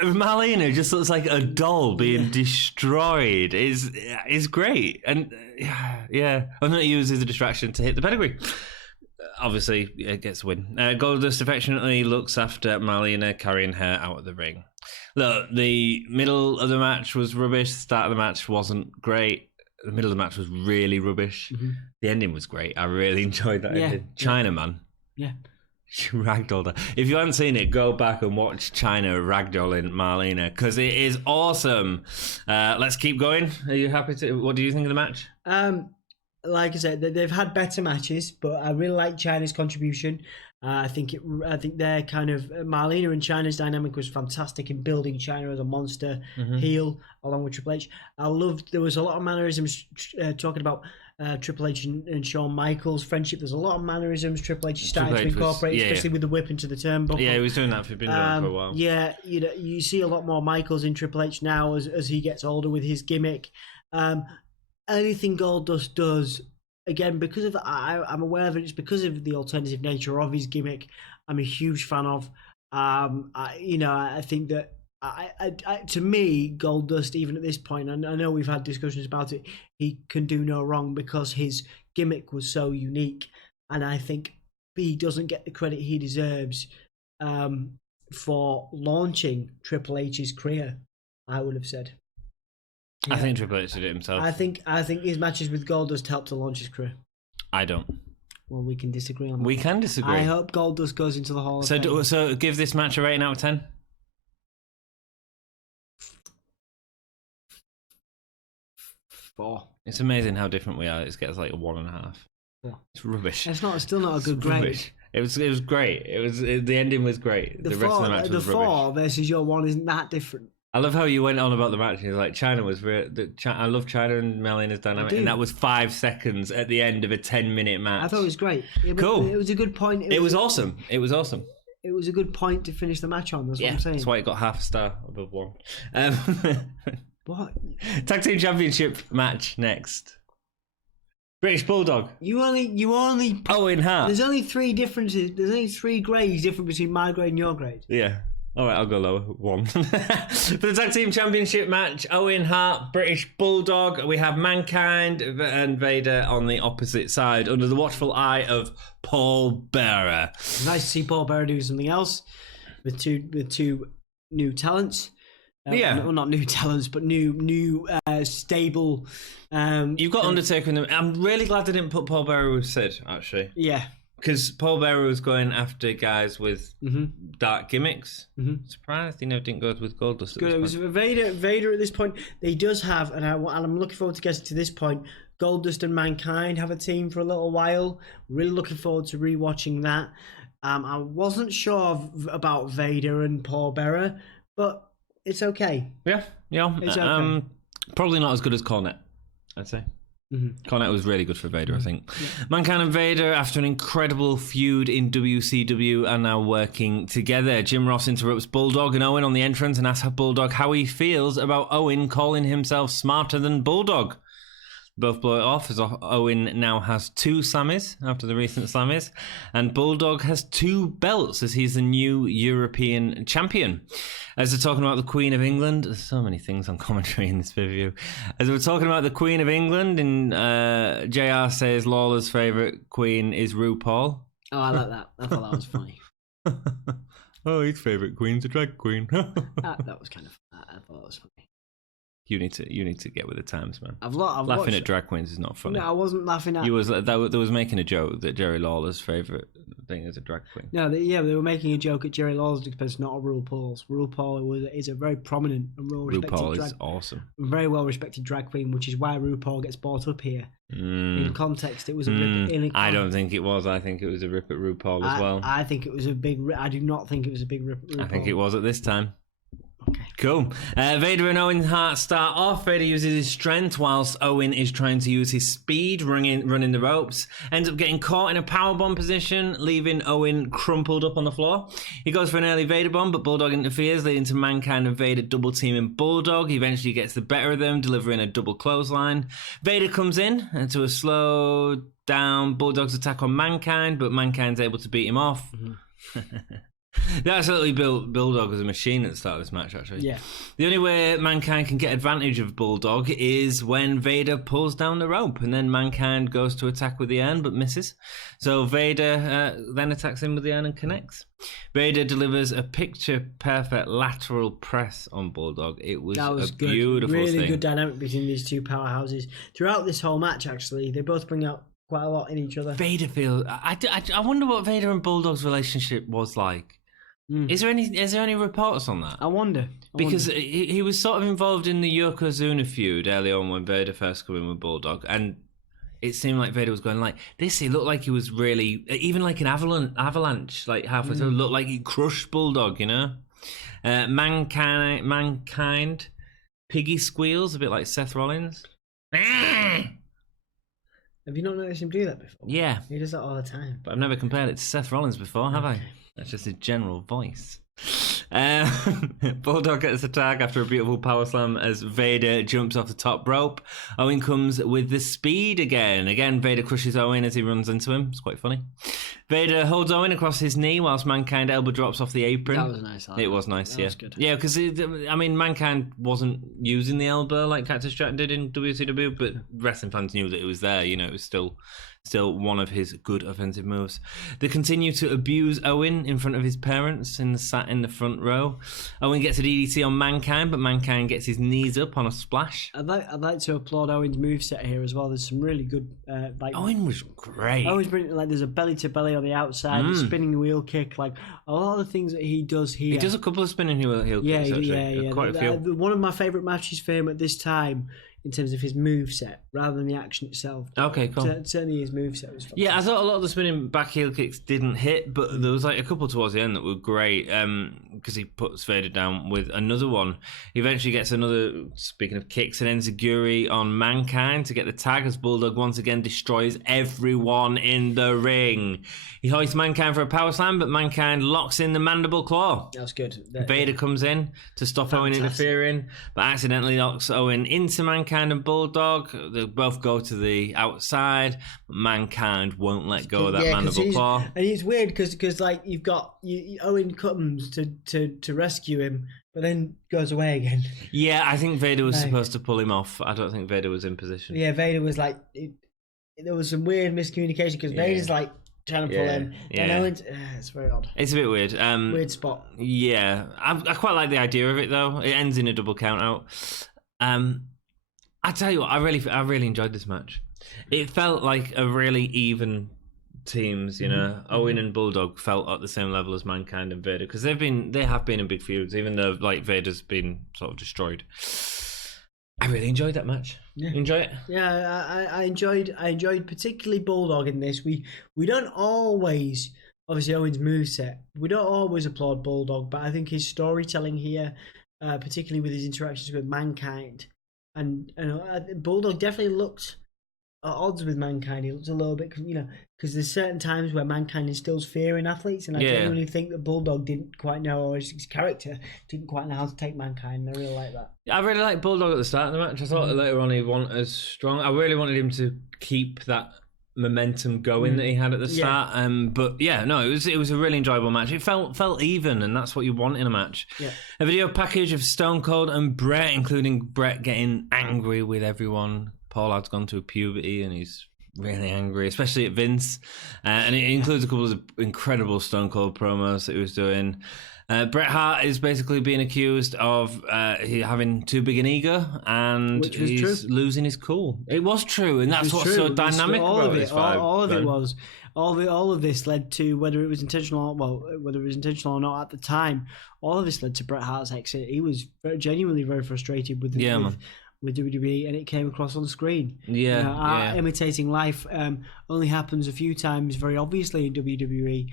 Marlena just looks like a doll being destroyed. Is great, and I'm going to use as a distraction to hit the pedigree. Obviously, it gets a win. Goldust affectionately looks after Marlena, carrying her out of the ring. Look, the middle of the match was rubbish. The start of the match wasn't great. The middle of the match was really rubbish. Mm-hmm. The ending was great. I really enjoyed that ending. China, man. Yeah. She ragdolled her. If you haven't seen it, go back and watch China ragdolling Marlena, because it is awesome. Let's keep going. Are you happy to? What do you think of the match? Like I said, they've had better matches, but I really like China's contribution. I think they're kind of Marlena and China's dynamic was fantastic in building China as a monster heel along with Triple H. I loved there was a lot of mannerisms talking about Triple H and Shawn Michaels' friendship. There's a lot of mannerisms Triple H is starting to incorporate, especially with the whip into the turnbuckle. Yeah, he was doing that for a while. Yeah, you see a lot more Michaels in Triple H now as he gets older with his gimmick. Anything Goldust does, again, because of I'm aware of it, it's because of the alternative nature of his gimmick. I'm a huge fan of. I think that to me, Goldust, even at this point, and I know we've had discussions about it, he can do no wrong because his gimmick was so unique, and I think he doesn't get the credit he deserves for launching Triple H's career. I would have said. Yeah. I think Triple H did it himself. I think his matches with Goldust helped to launch his career. I don't. Well, we can disagree on that. We can disagree. I hope Goldust goes into the Hall of Fame. So give this match a rating out of 10? 4. It's amazing how different we are. It gets like a 1.5. 4. It's rubbish. It's still not a good grade. It was great. The ending was great. The rest of the match was rubbish. The 4 versus your 1 isn't that different. I love how you went on about the match. You're like, China was real. I love China and Melina's dynamic, and that was 5 seconds at the end of a 10-minute match. I thought it was great. Cool. It was a good point. It was awesome. It was awesome. It was a good point to finish the match on. That's what I'm saying. That's why it got half a star above 1. What? Tag team championship match next. British Bulldog. You only. Owen Hart. There's only 3 differences. There's only 3 grades different between my grade and your grade. Yeah. All right, I'll go lower. 1. For the tag team championship match, Owen Hart, British Bulldog. We have Mankind and Vader on the opposite side under the watchful eye of Paul Bearer. Nice to see Paul Bearer do something else with two new talents. Well, not new talents, but new stable. You've got Undertaker in them. I'm really glad they didn't put Paul Bearer with Sid, actually. Yeah. Because Paul Bearer was going after guys with dark gimmicks. Surprised he never didn't go with Goldust. Good. It was Vader at this point. He does have, and I'm looking forward to getting to this point. Goldust and Mankind have a team for a little while. Really looking forward to rewatching that. I wasn't sure about Vader and Paul Bearer, but it's okay. Yeah. It's okay. Probably not as good as Cornette, I'd say. Cornette was really good for Vader, I think. Mankind and Vader, after an incredible feud in WCW, are now working together. Jim Ross interrupts Bulldog and Owen on the entrance and asks Bulldog how he feels about Owen calling himself smarter than Bulldog. Both blow it off as Owen now has 2 Sammys after the recent Sammys, and Bulldog has 2 belts as he's the new European champion. As they're talking about the Queen of England, there's so many things on commentary in this review. As we're talking about the Queen of England, and JR says Lawler's favourite queen is RuPaul. Oh, I like that. I thought that was funny. Oh, his favourite queen's a drag queen. that was kind of. I thought that was funny. You need to get with the times, man. I've laughing at drag queens is not funny. No, I wasn't laughing at. You was making a joke that Jerry Lawler's favourite thing is a drag queen. No, they were making a joke at Jerry Lawler's expense, not at RuPaul's. RuPaul is a very prominent and RuPaul is awesome. Very well respected drag queen, which is why RuPaul gets brought up here. In context, it was a rip. I don't think it was. I think it was a rip at RuPaul as well. I think it was a big. I do not think it was a big rip at RuPaul. I think it was at this time. Okay. Cool. Vader and Owen Hart start off. Vader uses his strength whilst Owen is trying to use his speed, running the ropes. Ends up getting caught in a powerbomb position, leaving Owen crumpled up on the floor. He goes for an early Vader bomb, but Bulldog interferes, leading to Mankind and Vader double teaming Bulldog. He eventually gets the better of them, delivering a double clothesline. Vader comes in into a slow down Bulldog's attack on Mankind, but Mankind's able to beat him off. They absolutely built Bulldog as a machine at the start of this match, actually. Yeah. The only way Mankind can get advantage of Bulldog is when Vader pulls down the rope, and then Mankind goes to attack with the urn, but misses. So Vader then attacks him with the urn and connects. Vader delivers a picture-perfect lateral press on Bulldog. It was a good. beautiful really thing. Good dynamic between these two powerhouses. Throughout this whole match, actually, they both bring out quite a lot in each other. Vader feels... I wonder what Vader and Bulldog's relationship was like. Is there any reports on that? I wonder. Because he was sort of involved in the Yokozuna feud early on when Vader first came in with Bulldog, and it seemed like Vader was going like this. He looked like he was really, even like an avalanche, like halfway through, looked like he crushed Bulldog, you know? Mankind, piggy squeals, a bit like Seth Rollins. Have you not noticed him do that before? Yeah. He does that all the time. But I've never compared it to Seth Rollins before, have I? That's just his general voice. Bulldog gets a tag after a beautiful power slam as Vader jumps off the top rope. Owen comes with the speed again. Again, Vader crushes Owen as he runs into him. It's quite funny. Vader holds Owen across his knee whilst Mankind elbow drops off the apron. That was nice. It was nice, that yeah. Was good. Yeah, because, Mankind wasn't using the elbow like Cactus Jack did in WCW, but wrestling fans knew that it was there. You know, it was still one of his good offensive moves. They continue to abuse Owen in front of his parents sat in the front row. Owen gets a DDT on Mankind, but Mankind gets his knees up on a splash. I'd like to applaud Owen's moveset here as well. There's some really good... Owen was great. Owen's brilliant. Like, there's a belly-to-belly on the outside, a spinning wheel kick. Like, a lot of the things that he does here... He does a couple of spinning heel kicks, actually. Yeah. Quite a few. One of my favourite matches for him at this time in terms of his moveset rather than the action itself. Okay, cool. Certainly his moveset was fantastic. Yeah, I thought a lot of the spinning back heel kicks didn't hit, but there was like a couple towards the end that were great because he puts Vader down with another one. He eventually gets another, speaking of kicks, an enziguri on Mankind to get the tag as Bulldog once again destroys everyone in the ring. He hoists Mankind for a power slam, but Mankind locks in the mandible claw. That was good. Vader comes in to stop Owen interfering, but accidentally knocks Owen into Mankind and Bulldog. They both go to the outside. Mankind won't let go of that mandible claw. And it's weird because like you've got Owen comes to rescue him, but then goes away again. Yeah, I think Vader was supposed to pull him off. I don't think Vader was in position. Yeah, Vader was like there was some weird miscommunication because Vader's like trying to pull him. And Owen's, it's very odd. It's a bit weird. Weird spot. Yeah, I quite like the idea of it though. It ends in a double count out. I tell you what, I really enjoyed this match. It felt like a really even teams, you know. Owen and Bulldog felt at the same level as Mankind and Vader because they have been in big feuds, even though like Vader's been sort of destroyed. I really enjoyed that match. Yeah. You enjoy it? Yeah, I enjoyed particularly Bulldog in this. We don't always, obviously Owen's moveset, we don't always applaud Bulldog, but I think his storytelling here, particularly with his interactions with Mankind, and Bulldog definitely looked at odds with Mankind. He looked a little bit, you know, because there's certain times where Mankind instills fear in athletes, and I genuinely think that Bulldog didn't quite know, or his character didn't quite know how to take Mankind, and I really like that. I really liked Bulldog at the start of the match. I thought that later on he wasn't as strong. I really wanted him to keep that momentum going that he had at the start. But yeah, no, it was a really enjoyable match. It felt even, and that's what you want in a match. Yeah. A video package of Stone Cold and Bret, including Bret getting angry with everyone. Paul had gone through puberty and he's really angry, especially at Vince. And it includes a couple of incredible Stone Cold promos that he was doing. Bret Hart is basically being accused of having too big an ego, and he's losing his cool. It was true, and that's what's so dynamic about this fight. All of it was. All of this led to, whether it was intentional or not at the time, all of this led to Bret Hart's exit. He was genuinely very frustrated with WWE, and it came across on the screen. Imitating life only happens a few times very obviously in WWE.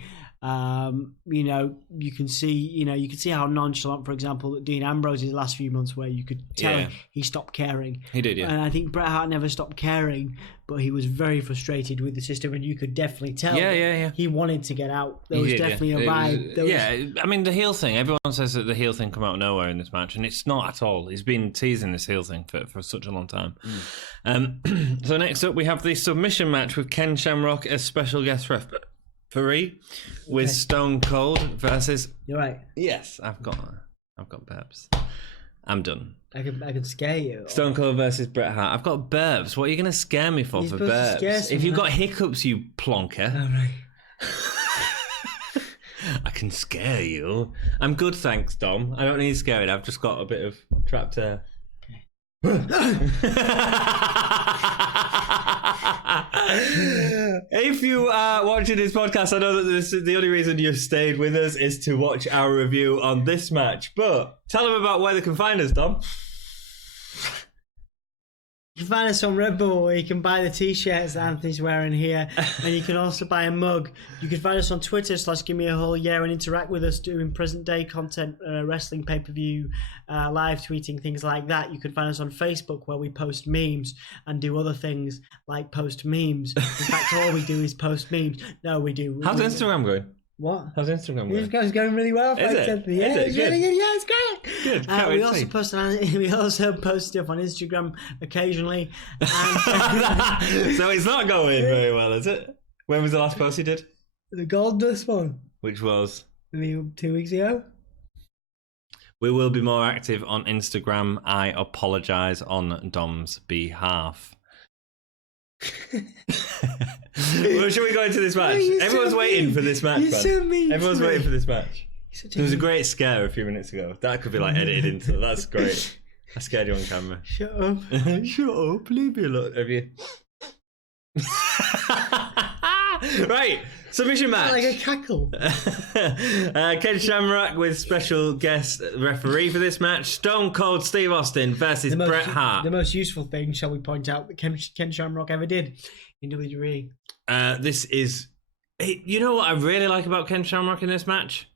You can see how nonchalant, for example, Dean Ambrose in the last few months, where you could tell he stopped caring. He did, yeah. And I think Bret Hart never stopped caring, but he was very frustrated with the system, and you could definitely tell he wanted to get out. There was definitely a vibe. I mean, the heel thing, everyone says that the heel thing come out of nowhere in this match, and it's not at all. He's been teasing this heel thing for such a long time. So next up, we have the submission match with Ken Shamrock as special guest referee with Stone Cold versus... You're right. Yes, I've got burps. I'm done. I can scare you. Stone Cold versus Bret Hart. I've got burps. What are you going to scare me for burps? If you've got hiccups, you plonker. All right. I can scare you. I'm good, thanks, Dom. I don't need scaring. I've just got a bit of trapped air. If you are watching this podcast, I know that the only reason you've stayed with us is to watch our review on this match, but tell them about where they can find us, Dom. You can find us on Redbubble, where you can buy the t-shirts that Anthony's wearing here, and you can also buy a mug. You can find us on Twitter /Gimme a Whole Year and interact with us doing present day content, wrestling pay-per-view, live tweeting, things like that. You can find us on Facebook, where we post memes and do other things like post memes. In fact, all we do is post memes. No, we do. How's Instagram going? What? How's Instagram going? It's going really well. Is it? Yeah, it's really good. Yeah, it's great. Good. We also post stuff on Instagram occasionally. And, so it's not going very well, is it? When was the last post you did? The Goldust one. Which was? Maybe 2 weeks ago. We will be more active on Instagram. I apologise on Dom's behalf. Well, shall we go into this match? Everyone's waiting for this match, man. Everyone's waiting for this match. There was a great scare a few minutes ago. That could be like edited into. That's great. I scared you on camera. Shut up. Shut up. Leave me alone. Have you? Right, submission match. Like a cackle. Ken Shamrock with special guest referee for this match. Stone Cold Steve Austin versus Bret Hart. The most useful thing, shall we point out, that Ken Shamrock ever did in WWE. This is... You know what I really like about Ken Shamrock in this match?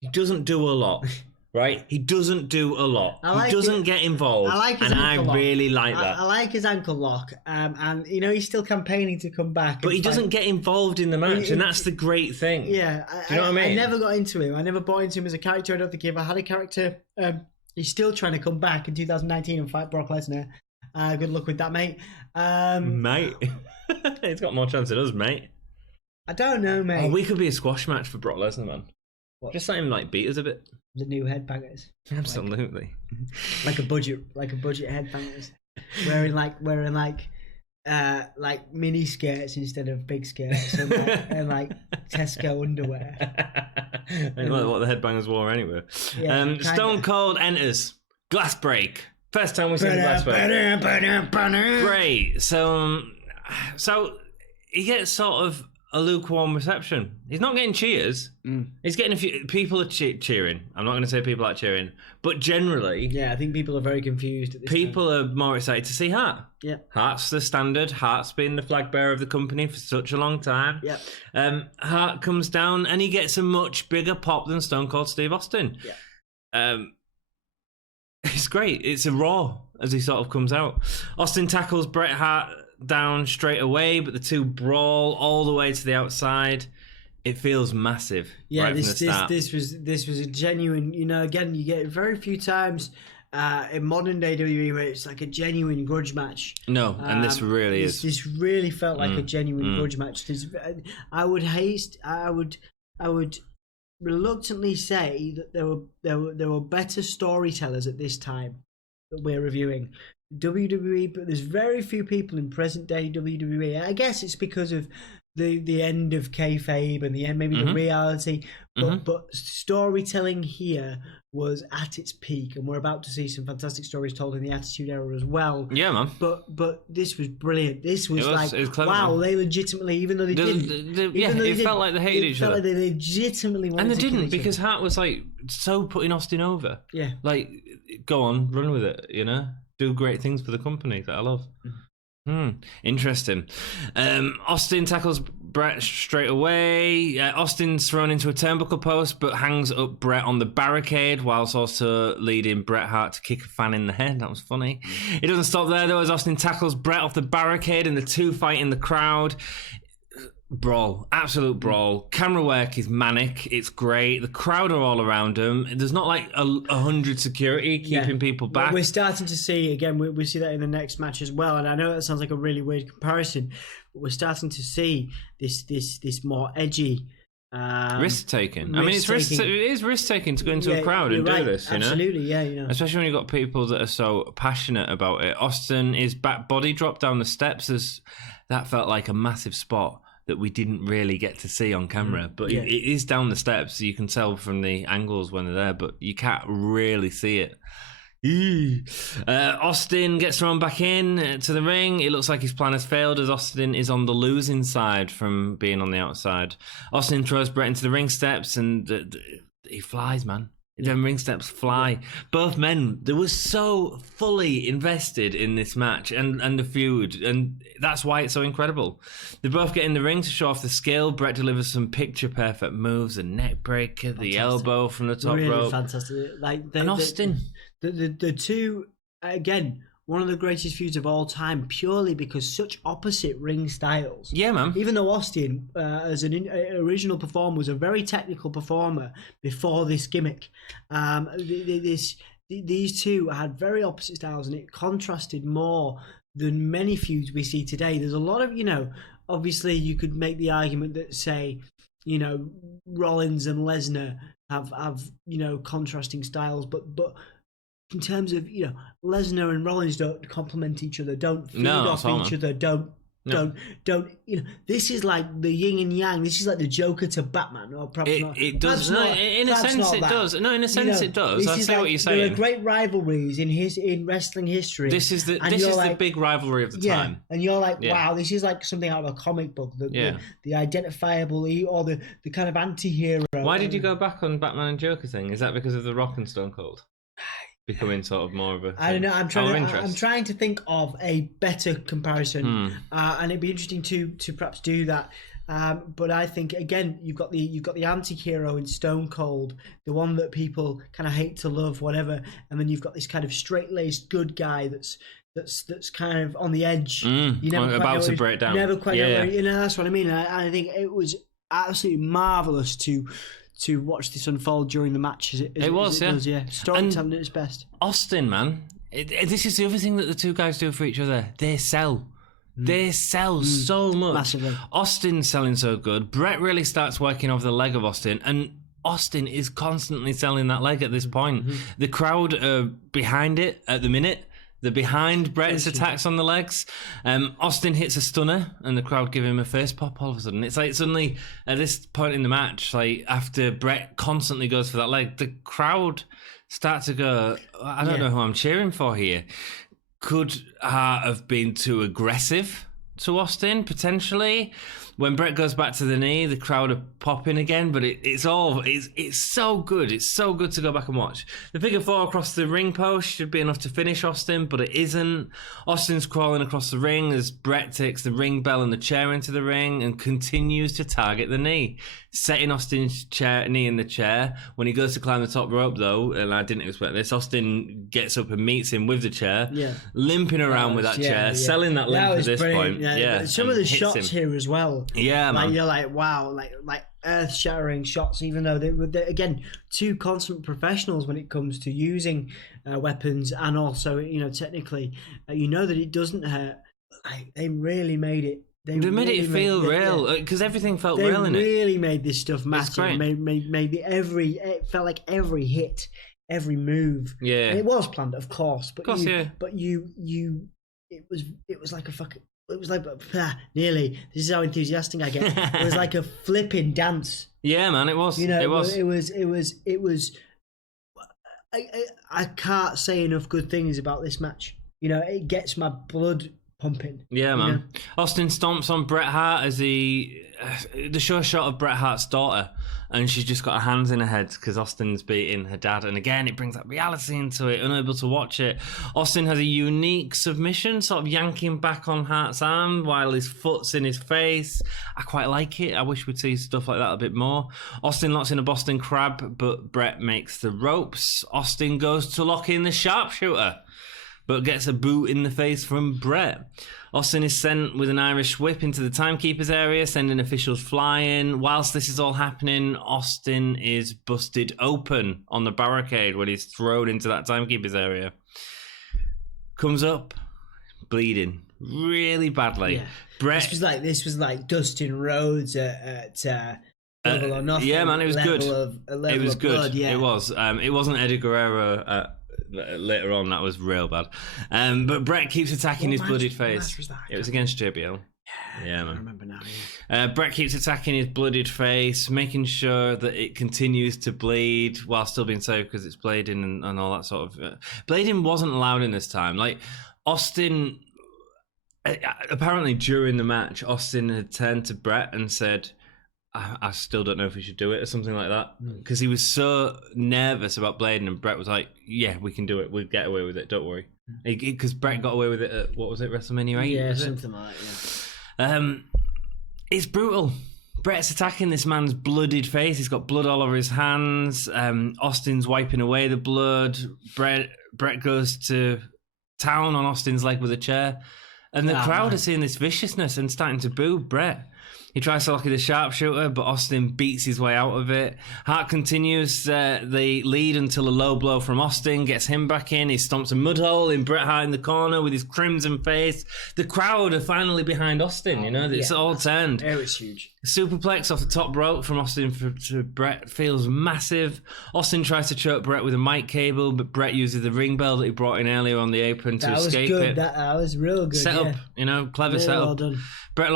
He doesn't do a lot. Right? He doesn't do a lot. He doesn't get involved. I like his and ankle I lock. really like that. I like his ankle lock. And, you know, he's still campaigning to come back. But he doesn't get involved in the match, and that's the great thing. Yeah. Do you know what I mean? I never got into him. I never bought into him as a character. I don't think he ever had a character. He's still trying to come back in 2019 and fight Brock Lesnar. Good luck with that, mate. Mate. He's got more chance than us, mate. I don't know, mate. Oh, we could be a squash match for Brock Lesnar, man. What? Just let him beat us a bit. The new headbangers. Absolutely. Like a budget headbangers. wearing mini skirts instead of big skirts and Tesco underwear. Like what the headbangers wore anyway. Yeah, Stone Cold enters. Glass break. First time we've seen the glass break. Great. So he gets sort of a lukewarm reception. He's not getting cheers. He's getting a few people are cheering. I'm not going to say people are cheering, but generally, yeah, I think people are very confused. At this people time. are more excited to see Hart. Yeah, Hart's the standard. Hart's been the flag bearer of the company for such a long time. Yeah. Hart comes down and he gets a much bigger pop than Stone Cold Steve Austin. Yeah. It's great. It's a Raw as he sort of comes out. Austin tackles Bret Hart down straight away, but the two brawl all the way to the outside. It feels massive. Yeah, right this was a genuine. You know, again, you get it very few times in modern day WWE where it's like a genuine grudge match. No, and this really is. This really felt like a genuine grudge match. I would reluctantly say that there were better storytellers at this time that we're reviewing. WWE, but there's very few people in present day WWE. I guess it's because of the end of kayfabe and the end, maybe the reality. But storytelling here was at its peak, and we're about to see some fantastic stories told in the Attitude Era as well. Yeah, man. But this was brilliant. This was clever, wow. man. They legitimately, even though they didn't, it felt like they hated each other. Like they legitimately wanted and they to didn't kill each because Hart was so putting Austin over. Yeah, Go on, run with it. You know. Do great things for the company that I love. Interesting. Austin tackles Bret straight away. Austin's thrown into a turnbuckle post, but hangs up Bret on the barricade, whilst also leading Bret Hart to kick a fan in the head. That was funny. It doesn't stop there, though, as Austin tackles Bret off the barricade and the two fight in the crowd. Brawl, absolute brawl. Camera work is manic. It's great. The crowd are all around him. There's not 100 security keeping people back. We're starting to see again. We see that in the next match as well. And I know that sounds like a really weird comparison, but we're starting to see this more edgy. Risk taking. I mean, it is risk taking to go into a crowd and do this. Absolutely, yeah. You know, especially when you've got people that are so passionate about it. Austin is back body drop down the steps. That felt like a massive spot that we didn't really get to see on camera, but it is down the steps, so you can tell from the angles when they're there, but you can't really see it. Austin gets thrown back in to the ring. It looks like his plan has failed as Austin is on the losing side from being on the outside. Austin throws Bret into the ring steps and he flies, man. Them ring steps fly. Both men, they were so fully invested in this match and the feud, and that's why it's so incredible. They both get in the ring to show off the skill. Bret delivers some picture-perfect moves, a neck breaker, the elbow from the top rope. Fantastic. And Austin. The two, again, one of the greatest feuds of all time, purely because such opposite ring styles. Yeah, man. Even though Austin, as an original performer, was a very technical performer before this gimmick, these two had very opposite styles, and it contrasted more than many feuds we see today. There's a lot of, obviously you could make the argument that, say, Rollins and Lesnar have contrasting styles, but in terms of, Lesnar and Rollins don't complement each other, don't feed off each other, don't No. Don't. This is like the yin and yang. This is like the Joker to Batman, or perhaps not. It does. Perhaps No, not, in a perhaps sense not it that. does. No, in a sense it does. I see what you're saying. There are great rivalries in wrestling history. This is the big rivalry of the time. And you're like, wow, this is like something out of a comic book. The identifiable or the kind of anti-hero. Why did you go back on Batman and Joker thing? Is that because of The Rock and Stone Cold becoming sort of more of a thing? I don't know. I'm trying to think of a better comparison, and it'd be interesting to perhaps do that. But I think again, you've got the anti-hero in Stone Cold, the one that people kind of hate to love, whatever, and then you've got this kind of straight-laced good guy that's kind of on the edge. You never about to break down. Never quite know where, that's what I mean. I think it was absolutely marvelous to watch this unfold during the match. It was. Storytelling at its best. Austin, man, this is the other thing that the two guys do for each other. They sell. They sell so much. Massively. Austin's selling so good. Bret really starts working over the leg of Austin, and Austin is constantly selling that leg at this point. The crowd are behind it at the minute. They're behind Bret's attacks on the legs. Austin hits a stunner, and the crowd give him a face pop all of a sudden. It's like suddenly, at this point in the match, like after Bret constantly goes for that leg, the crowd start to go, I don't know who I'm cheering for here. Could Hart have been too aggressive to Austin, potentially? When Bret goes back to the knee, the crowd are popping again, but it's so good. It's so good to go back and watch. The figure four across the ring post should be enough to finish Austin, but it isn't. Austin's crawling across the ring as Bret takes the ring bell and the chair into the ring and continues to target the knee, setting Austin's knee in the chair. When he goes to climb the top rope, though, and I didn't expect this, Austin gets up and meets him with the chair, limping around with that chair, selling that limp at this point. Some of the shots here as well. Yeah, man. You're like, wow, like earth-shattering shots, even though they're again, two consummate professionals when it comes to using weapons, and also, technically, that it doesn't hurt. They really made it. They made it feel real, because everything felt real in it. They really made this stuff matter. Made it felt like every hit, every move. Yeah. And it was planned, of course. But it was like a fucking... It was like, nearly. This is how enthusiastic I get. It was like a flipping dance. Yeah, man, it was. It was. I can't say enough good things about this match. It gets my blood pumping. Yeah, man. Austin stomps on Bret Hart as the show shot of Bret Hart's daughter, and she's just got her hands in her head because Austin's beating her dad. And again, it brings that reality into it, unable to watch it. Austin has a unique submission, sort of yanking back on Hart's arm while his foot's in his face. I quite like it. I wish we'd see stuff like that a bit more. Austin locks in a Boston Crab, but Bret makes the ropes. Austin goes to lock in the sharpshooter, but gets a boot in the face from Bret. Austin is sent with an Irish whip into the timekeeper's area, sending officials flying. Whilst this is all happening, Austin is busted open on the barricade when he's thrown into that timekeeper's area. Comes up, bleeding really badly. Yeah. Bret, this was like Dustin Rhodes at Double or Nothing. Yeah, man, it was good. It was good. Blood, yeah. It was. It wasn't Eddie Guerrero later on. That was real bad. But Bret keeps attacking his bloodied face. It was against JBL. Yeah, man. I remember now. Bret keeps attacking his bloodied face, making sure that it continues to bleed while still being safe because it's bleeding and all that sort of. Bleeding wasn't allowed in this time. Like Austin. Apparently, during the match, Austin had turned to Bret and said, I still don't know if we should do it or something like that, because he was so nervous about blading, and Bret was like, yeah, we can do it, we'll get away with it, don't worry, because Bret got away with it at, what was it, WrestleMania 8? Yeah, something like that. It's brutal. Bret's attacking this man's bloodied face. He's got blood all over his hands. Austin's wiping away the blood. Bret goes to town on Austin's leg with a chair, and the crowd are seeing this viciousness and starting to boo Bret. He tries to lock in the sharpshooter, but Austin beats his way out of it. Hart continues the lead until a low blow from Austin gets him back in. He stomps a mud hole in Bret Hart in the corner with his crimson face. The crowd are finally behind Austin, It's all turned. It was huge. Superplex off the top rope from Austin to Bret feels massive. Austin tries to choke Bret with a mic cable, but Bret uses the ring bell that he brought in earlier on the apron to escape it. That was real good. Set up, clever really setup. Well done. Bret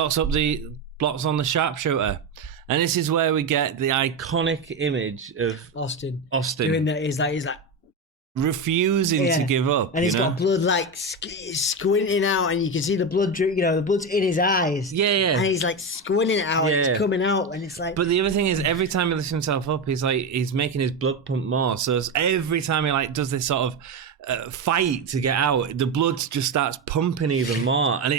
blocks on the sharpshooter. And this is where we get the iconic image of Austin doing that. He's like refusing to give up. And he's got blood like squinting out, and you can see the blood drip, the blood's in his eyes. Yeah. And he's like squinting it out, and it's coming out, and it's like. But the other thing is, every time he lifts himself up, he's making his blood pump more. So every time he does this sort of fight to get out, the blood just starts pumping even more, and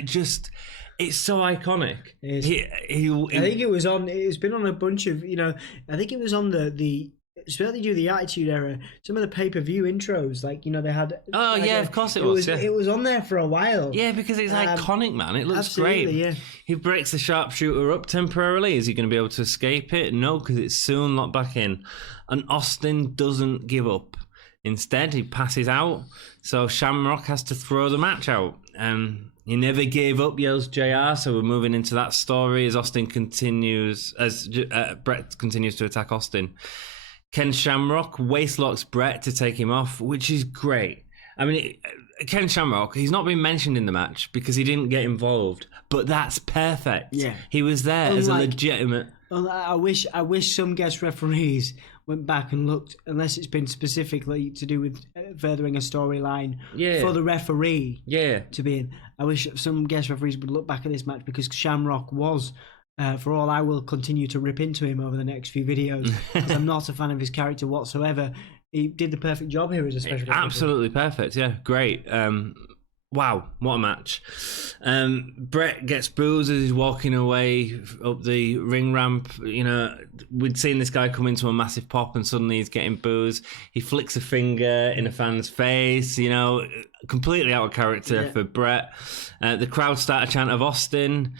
it's so iconic. I think it was on. It's been on a bunch of. I think it was on the. Especially due to the Attitude Era, some of the pay-per-view intros, they had. Oh yeah, of course it was. It was on there for a while. Yeah, because it's iconic, man. It looks great. Yeah. He breaks the sharpshooter up temporarily. Is he going to be able to escape it? No, because it's soon locked back in. And Austin doesn't give up. Instead, he passes out. So Shamrock has to throw the match out. He never gave up, yells JR. So we're moving into that story as Bret continues to attack Austin. Ken Shamrock waistlocks Bret to take him off, which is great. I mean, Ken Shamrock, he's not been mentioned in the match because he didn't get involved, but that's perfect. Yeah. He was there as a legitimate... I wish some guest referees went back and looked, unless it's been specifically to do with furthering a storyline for the referee to be in. I wish some guest referees would look back at this match because Shamrock was... for all I will continue to rip into him over the next few videos, because I'm not a fan of his character whatsoever. He did the perfect job here as a special guest. Absolutely perfect, yeah, great. Wow, what a match. Bret gets booed as he's walking away up the ring ramp. We'd seen this guy come into a massive pop and suddenly he's getting booed. He flicks a finger in a fan's face, completely out of character for Bret. The crowd start a chant of Austin.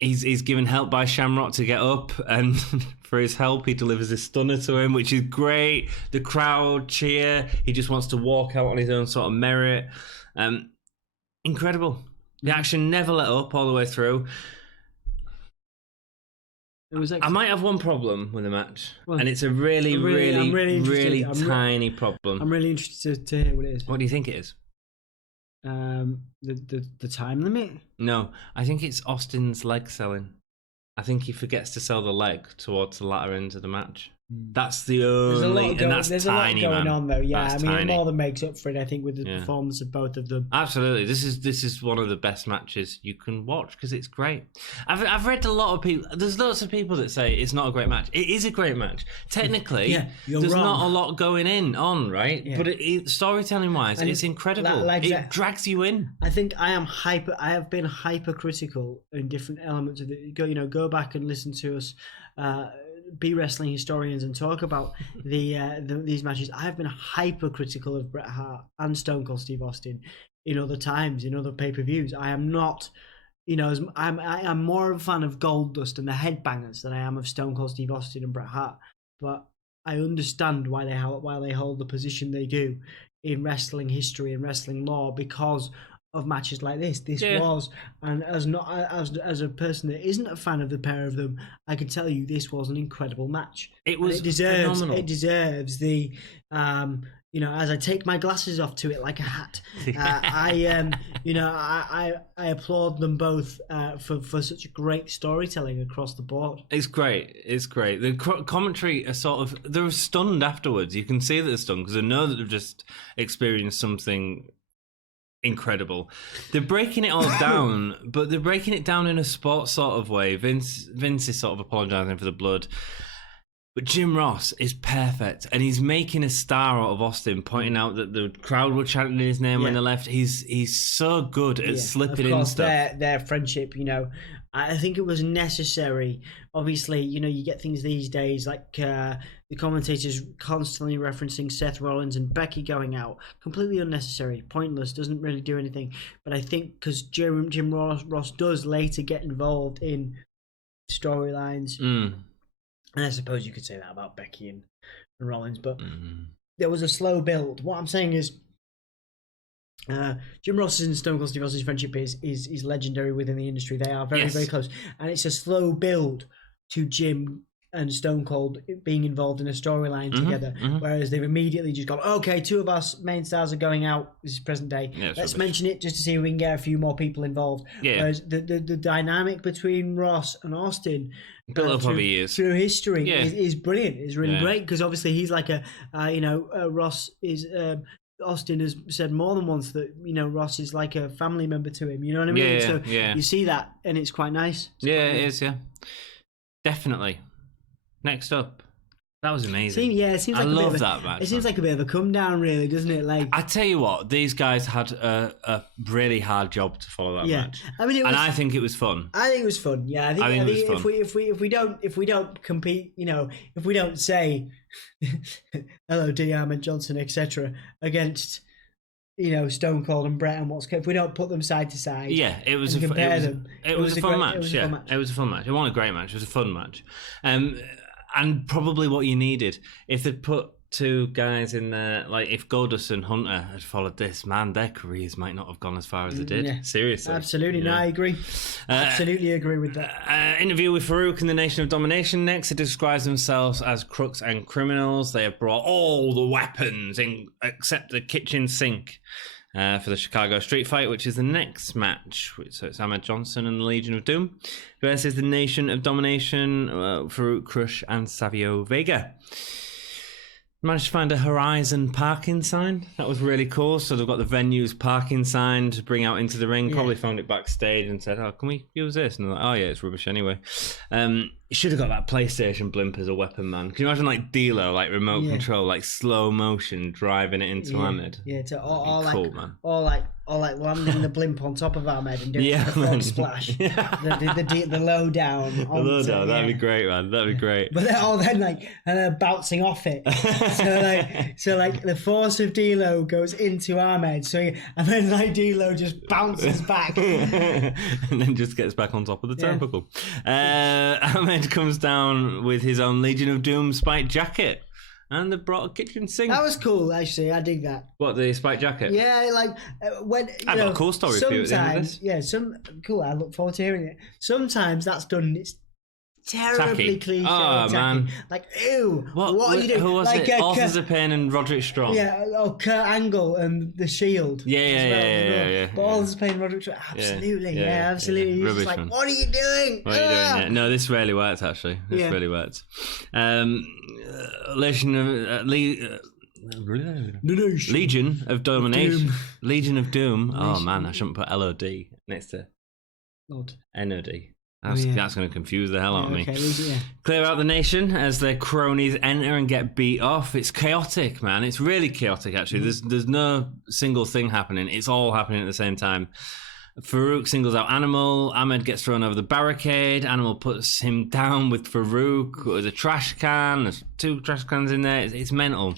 He's given help by Shamrock to get up, and for his help he delivers a stunner to him, which is great. The crowd cheer. He just wants to walk out on his own sort of merit. Incredible. The action never let up all the way through. I might have one problem with the match, and it's a really tiny problem. I'm really interested to hear what it is. What do you think it is? The time limit? No, I think it's Austin's leg selling. I think he forgets to sell the leg towards the latter end of the match. That's the only, there's a lot going on though. Yeah, That's it more than makes up for it, I think, with the performance of both of them. Absolutely, this is one of the best matches you can watch because it's great. I've read a lot of people. There's lots of people that say it's not a great match. It is a great match. Technically, there's not a lot going on, right? Yeah. But storytelling wise, it's incredible. It drags you in. I think I have been hypercritical in different elements of it. Go back and listen to us. Be wrestling historians and talk about these matches. I've been hypercritical of Bret Hart and Stone Cold Steve Austin in other times, in other pay-per-views. I am not, I'm more of a fan of Goldust and the Headbangers than I am of Stone Cold Steve Austin and Bret Hart. But I understand why they hold the position they do in wrestling history and wrestling lore because of matches like this. Was, and as a person that isn't a fan of the pair of them, I can tell you this was an incredible match. It was phenomenal. It deserves the as I take my glasses off to it like a hat. I applaud them both for such great storytelling across the board. It's great. The commentary are they're stunned afterwards. You can see that they're stunned because they know that they've just experienced something incredible. They're breaking it all down, but they're breaking it down in a sports sort of way. Vince is sort of apologising for the blood. But Jim Ross is perfect, and he's making a star out of Austin, pointing out that the crowd were chanting his name when they left. He's so good at slipping in stuff. Their friendship, I think it was necessary. Obviously, you get things these days like the commentators constantly referencing Seth Rollins and Becky going out. Completely unnecessary, pointless, doesn't really do anything. But I think because Jim Ross does later get involved in storylines, and I suppose you could say that about Becky and Rollins, but there was a slow build. What I'm saying is, Jim Ross's and Stone Cold Steve Austin's friendship is legendary within the industry. They are very, very close. And it's a slow build to Jim and Stone Cold being involved in a storyline together, whereas they've immediately just gone, okay, two of our main stars are going out, this is present day, let's mention it just to see if we can get a few more people involved. Whereas the dynamic between Ross and Austin built up over years through history is brilliant. It's really great, because obviously he's like Ross is Austin has said more than once that Ross is like a family member to him, you know what I mean? You see that, and it's quite nice. It is, definitely. Next up, that was amazing. It seems like I love that match. It seems like a bit of a come down, really, doesn't it? Like, I tell you what, these guys had a really hard job to follow that match. I mean, I think it was fun. I think it was fun. Yeah, I think it was fun. If we don't compete, if we don't say LOD, Ahmed Johnson, etc. against Stone Cold and Bret and if we don't put them side to side, it was a fun match. It was a fun match. It wasn't a great match. It was a fun match, and probably what you needed. If they'd put two guys in there, like if Goldust and Hunter had followed this, man, their careers might not have gone as far as they did. Seriously, absolutely. No, I agree. Absolutely agree with that. Interview with Farouk in the Nation of Domination. Next, it describes themselves as crooks and criminals. They have brought all the weapons except the kitchen sink for the Chicago Street Fight, which is the next match. So it's Ahmed Johnson and the Legion of Doom versus the Nation of Domination, Farouk, Crush, and Savio Vega. Managed to find a Horizon parking sign. That was really cool. So they've got the venue's parking sign to bring out into the ring. Probably found it backstage and said, "Oh, can we use this?" And they're like, "Oh yeah, it's rubbish anyway." You should have got that PlayStation blimp as a weapon, man. Can you imagine like D'Lo, like remote control, like slow motion driving it into Ahmed? Cool, man. Or like landing the blimp on top of Ahmed and doing the frog splash. The low down. The low down, that'd be great, man. That'd be great. But they're bouncing off it. so the force of D'Lo goes into Ahmed. And then D'Lo just bounces back. And then just gets back on top of the turnbuckle. Ahmed comes down with his own Legion of Doom spiked jacket. And they brought a kitchen sink. That was cool, actually. I dig that. What, the spiked jacket? Yeah, when I've got a cool story for you at the end of this. Yeah, cool. I look forward to hearing it. Sometimes that's done. It's terribly cliche. Oh, man. Like, ew. What are you doing? Who was it? Authors of Pain and Roderick Strong. Yeah, Kurt Angle and The Shield. Yeah. But Authors of Pain and Roderick Strong. Absolutely. Absolutely. You're Rubbish, just like, man. what are you doing? What are you doing? Yeah. No, this really worked, actually. This really worked. Legion of Domination. Legion of Doom. Oh, man, I shouldn't put LOD next to NOD. That's going to confuse the hell out of me. Clear out the nation as their cronies enter and get beat off. It's chaotic, man. It's really chaotic, actually. There's no single thing happening. It's all happening at the same time. Farouk singles out Animal. Ahmed gets thrown over the barricade. Animal puts him down with Farouk. There's a trash can. There's two trash cans in there. It's mental.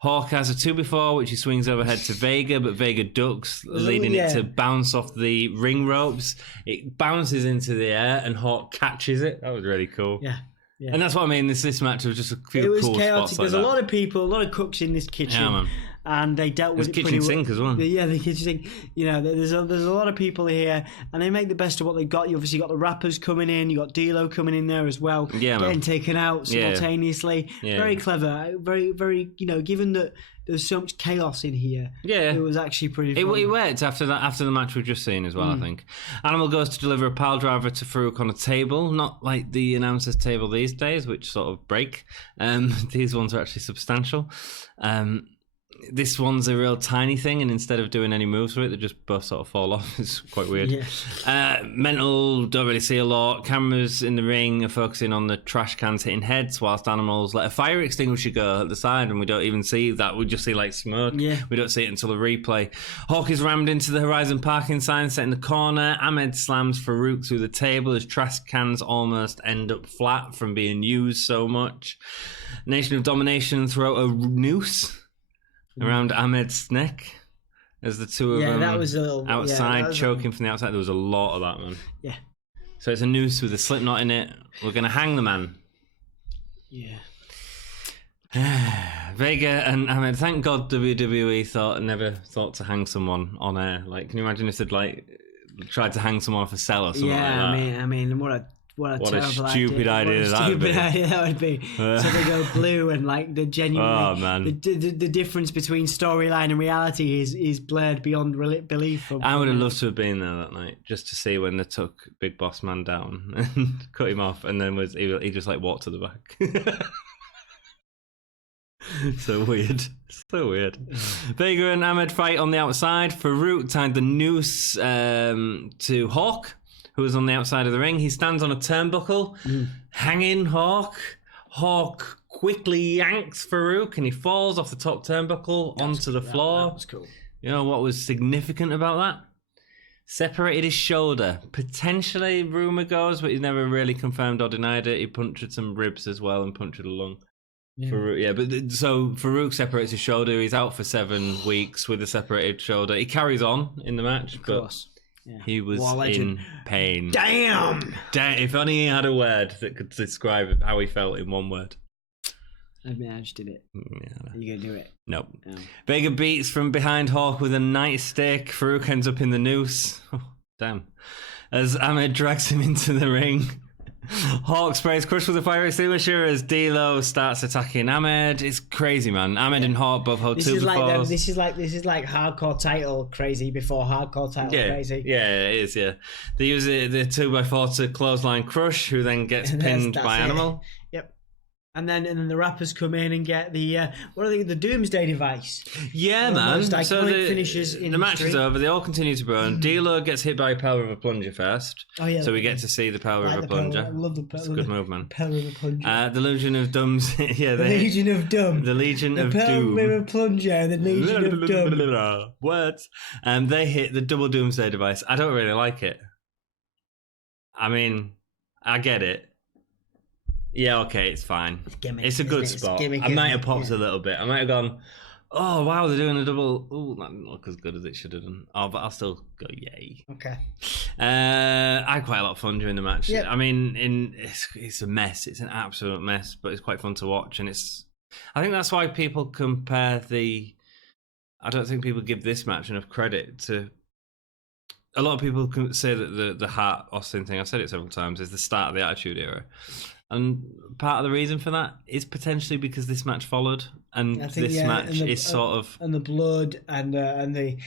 Hawk has a 2x4, which he swings overhead to Vega, but Vega ducks, leading it to bounce off the ring ropes. It bounces into the air, and Hawk catches it. That was really cool. Yeah. And that's what I mean. This match was just a few cool spots. It was chaotic. There's a lot of people, a lot of cooks in this kitchen. Yeah, man. And they dealt with it kitchen sink as well. Yeah, the kitchen sink. There's a lot of people here, and they make the best of what they got. You obviously got the rappers coming in. You got D'Lo coming in there as well, getting taken out simultaneously. Very clever. Very, very. Given that there's so much chaos in here, it was actually pretty fun. It worked after the match we've just seen as well. I think Animal goes to deliver a pile driver to Farouk on a table, not like the announcer's table these days, which sort of break. These ones are actually substantial. this one's a real tiny thing, and instead of doing any moves for it, they just both sort of fall off. It's quite weird. Mental, don't really see a lot. Cameras in the ring are focusing on the trash cans hitting heads, whilst Animals let a fire extinguisher go at the side, and we don't even see that. We just see like smoke. We don't see it until the replay. Hawk is rammed into the Horizon parking sign set in the corner. Ahmed slams Farouk through the table as trash cans almost end up flat from being used so much. Nation of Domination throw a noose around Ahmed's neck as the two of them that was a little, outside, choking from the outside. There was a lot of that, man. Yeah. So it's a noose with a slip knot in it. We're going to hang the man. Yeah. Vega and Ahmed, thank God WWE never thought to hang someone on air. Like, can you imagine if they'd like tried to hang someone off a cell or something like that? I mean, what a stupid idea that would be. So they go blue, and like the genuinely, the difference between storyline and reality is blurred beyond belief. I would have loved to have been there that night just to see when they took Big Boss Man down and cut him off, and then he just like walked to the back. So weird. Vega and Ahmed fight on the outside. Farouk tied the noose to Hawk, who was on the outside of the ring. He stands on a turnbuckle, hanging Hawk. Hawk quickly yanks Farouk, and he falls off the top turnbuckle onto the floor. That was cool. You know what was significant about that? Separated his shoulder. Potentially, rumour goes, but he's never really confirmed or denied it. He punctured some ribs as well and punctured a lung. Farouk, so Farouk separates his shoulder. He's out for 7 weeks with a separated shoulder. He carries on in the match, of course. He was in pain. Damn! If only he had a word that could describe how he felt in one word. I mean, I just did it. Are you going to do it? Nope. No. Vega beats from behind Hawk with a nightstick. Farouk ends up in the noose. Oh, damn. As Ahmed drags him into the ring. Hawk sprays Crush with a fire extinguisher as D-Lo starts attacking Ahmed. It's crazy, man. Ahmed and Hawk both hold two before. This is like hardcore title crazy before hardcore title crazy. Yeah, it is. Yeah, they use the 2x4 to clothesline Crush, who then gets pinned by Animal. Yep. And then the rappers come in and get the the Doomsday device. Yeah, man. So the match is over. They all continue to burn. D-Lo gets hit by a Power River Plunger first. Oh yeah. So we get to see the Power River Plunger. I love the Power. It's a good move, man. Power River Plunger. The Legion of Dooms. Yeah, the Legion of Doom. The Legion of Doom. Power River Plunger. The Legion of Doom. Words. They hit the double Doomsday device. I don't really like it. I mean, I get it. Yeah, okay, it's fine. It's a good spot. I might have popped a little bit. I might have gone, oh, wow, they're doing a double. Oh, that didn't look as good as it should have done. Oh, but I'll still go, yay. Okay. I had quite a lot of fun during the match. Yep. I mean, it's a mess. It's an absolute mess, but it's quite fun to watch. And I think that's why people compare I don't think people give this match enough credit to. A lot of people say that the Hart Austin thing, I've said it several times, is the start of the Attitude Era. And part of the reason for that is potentially because this match followed, and this match is sort of and the blood and the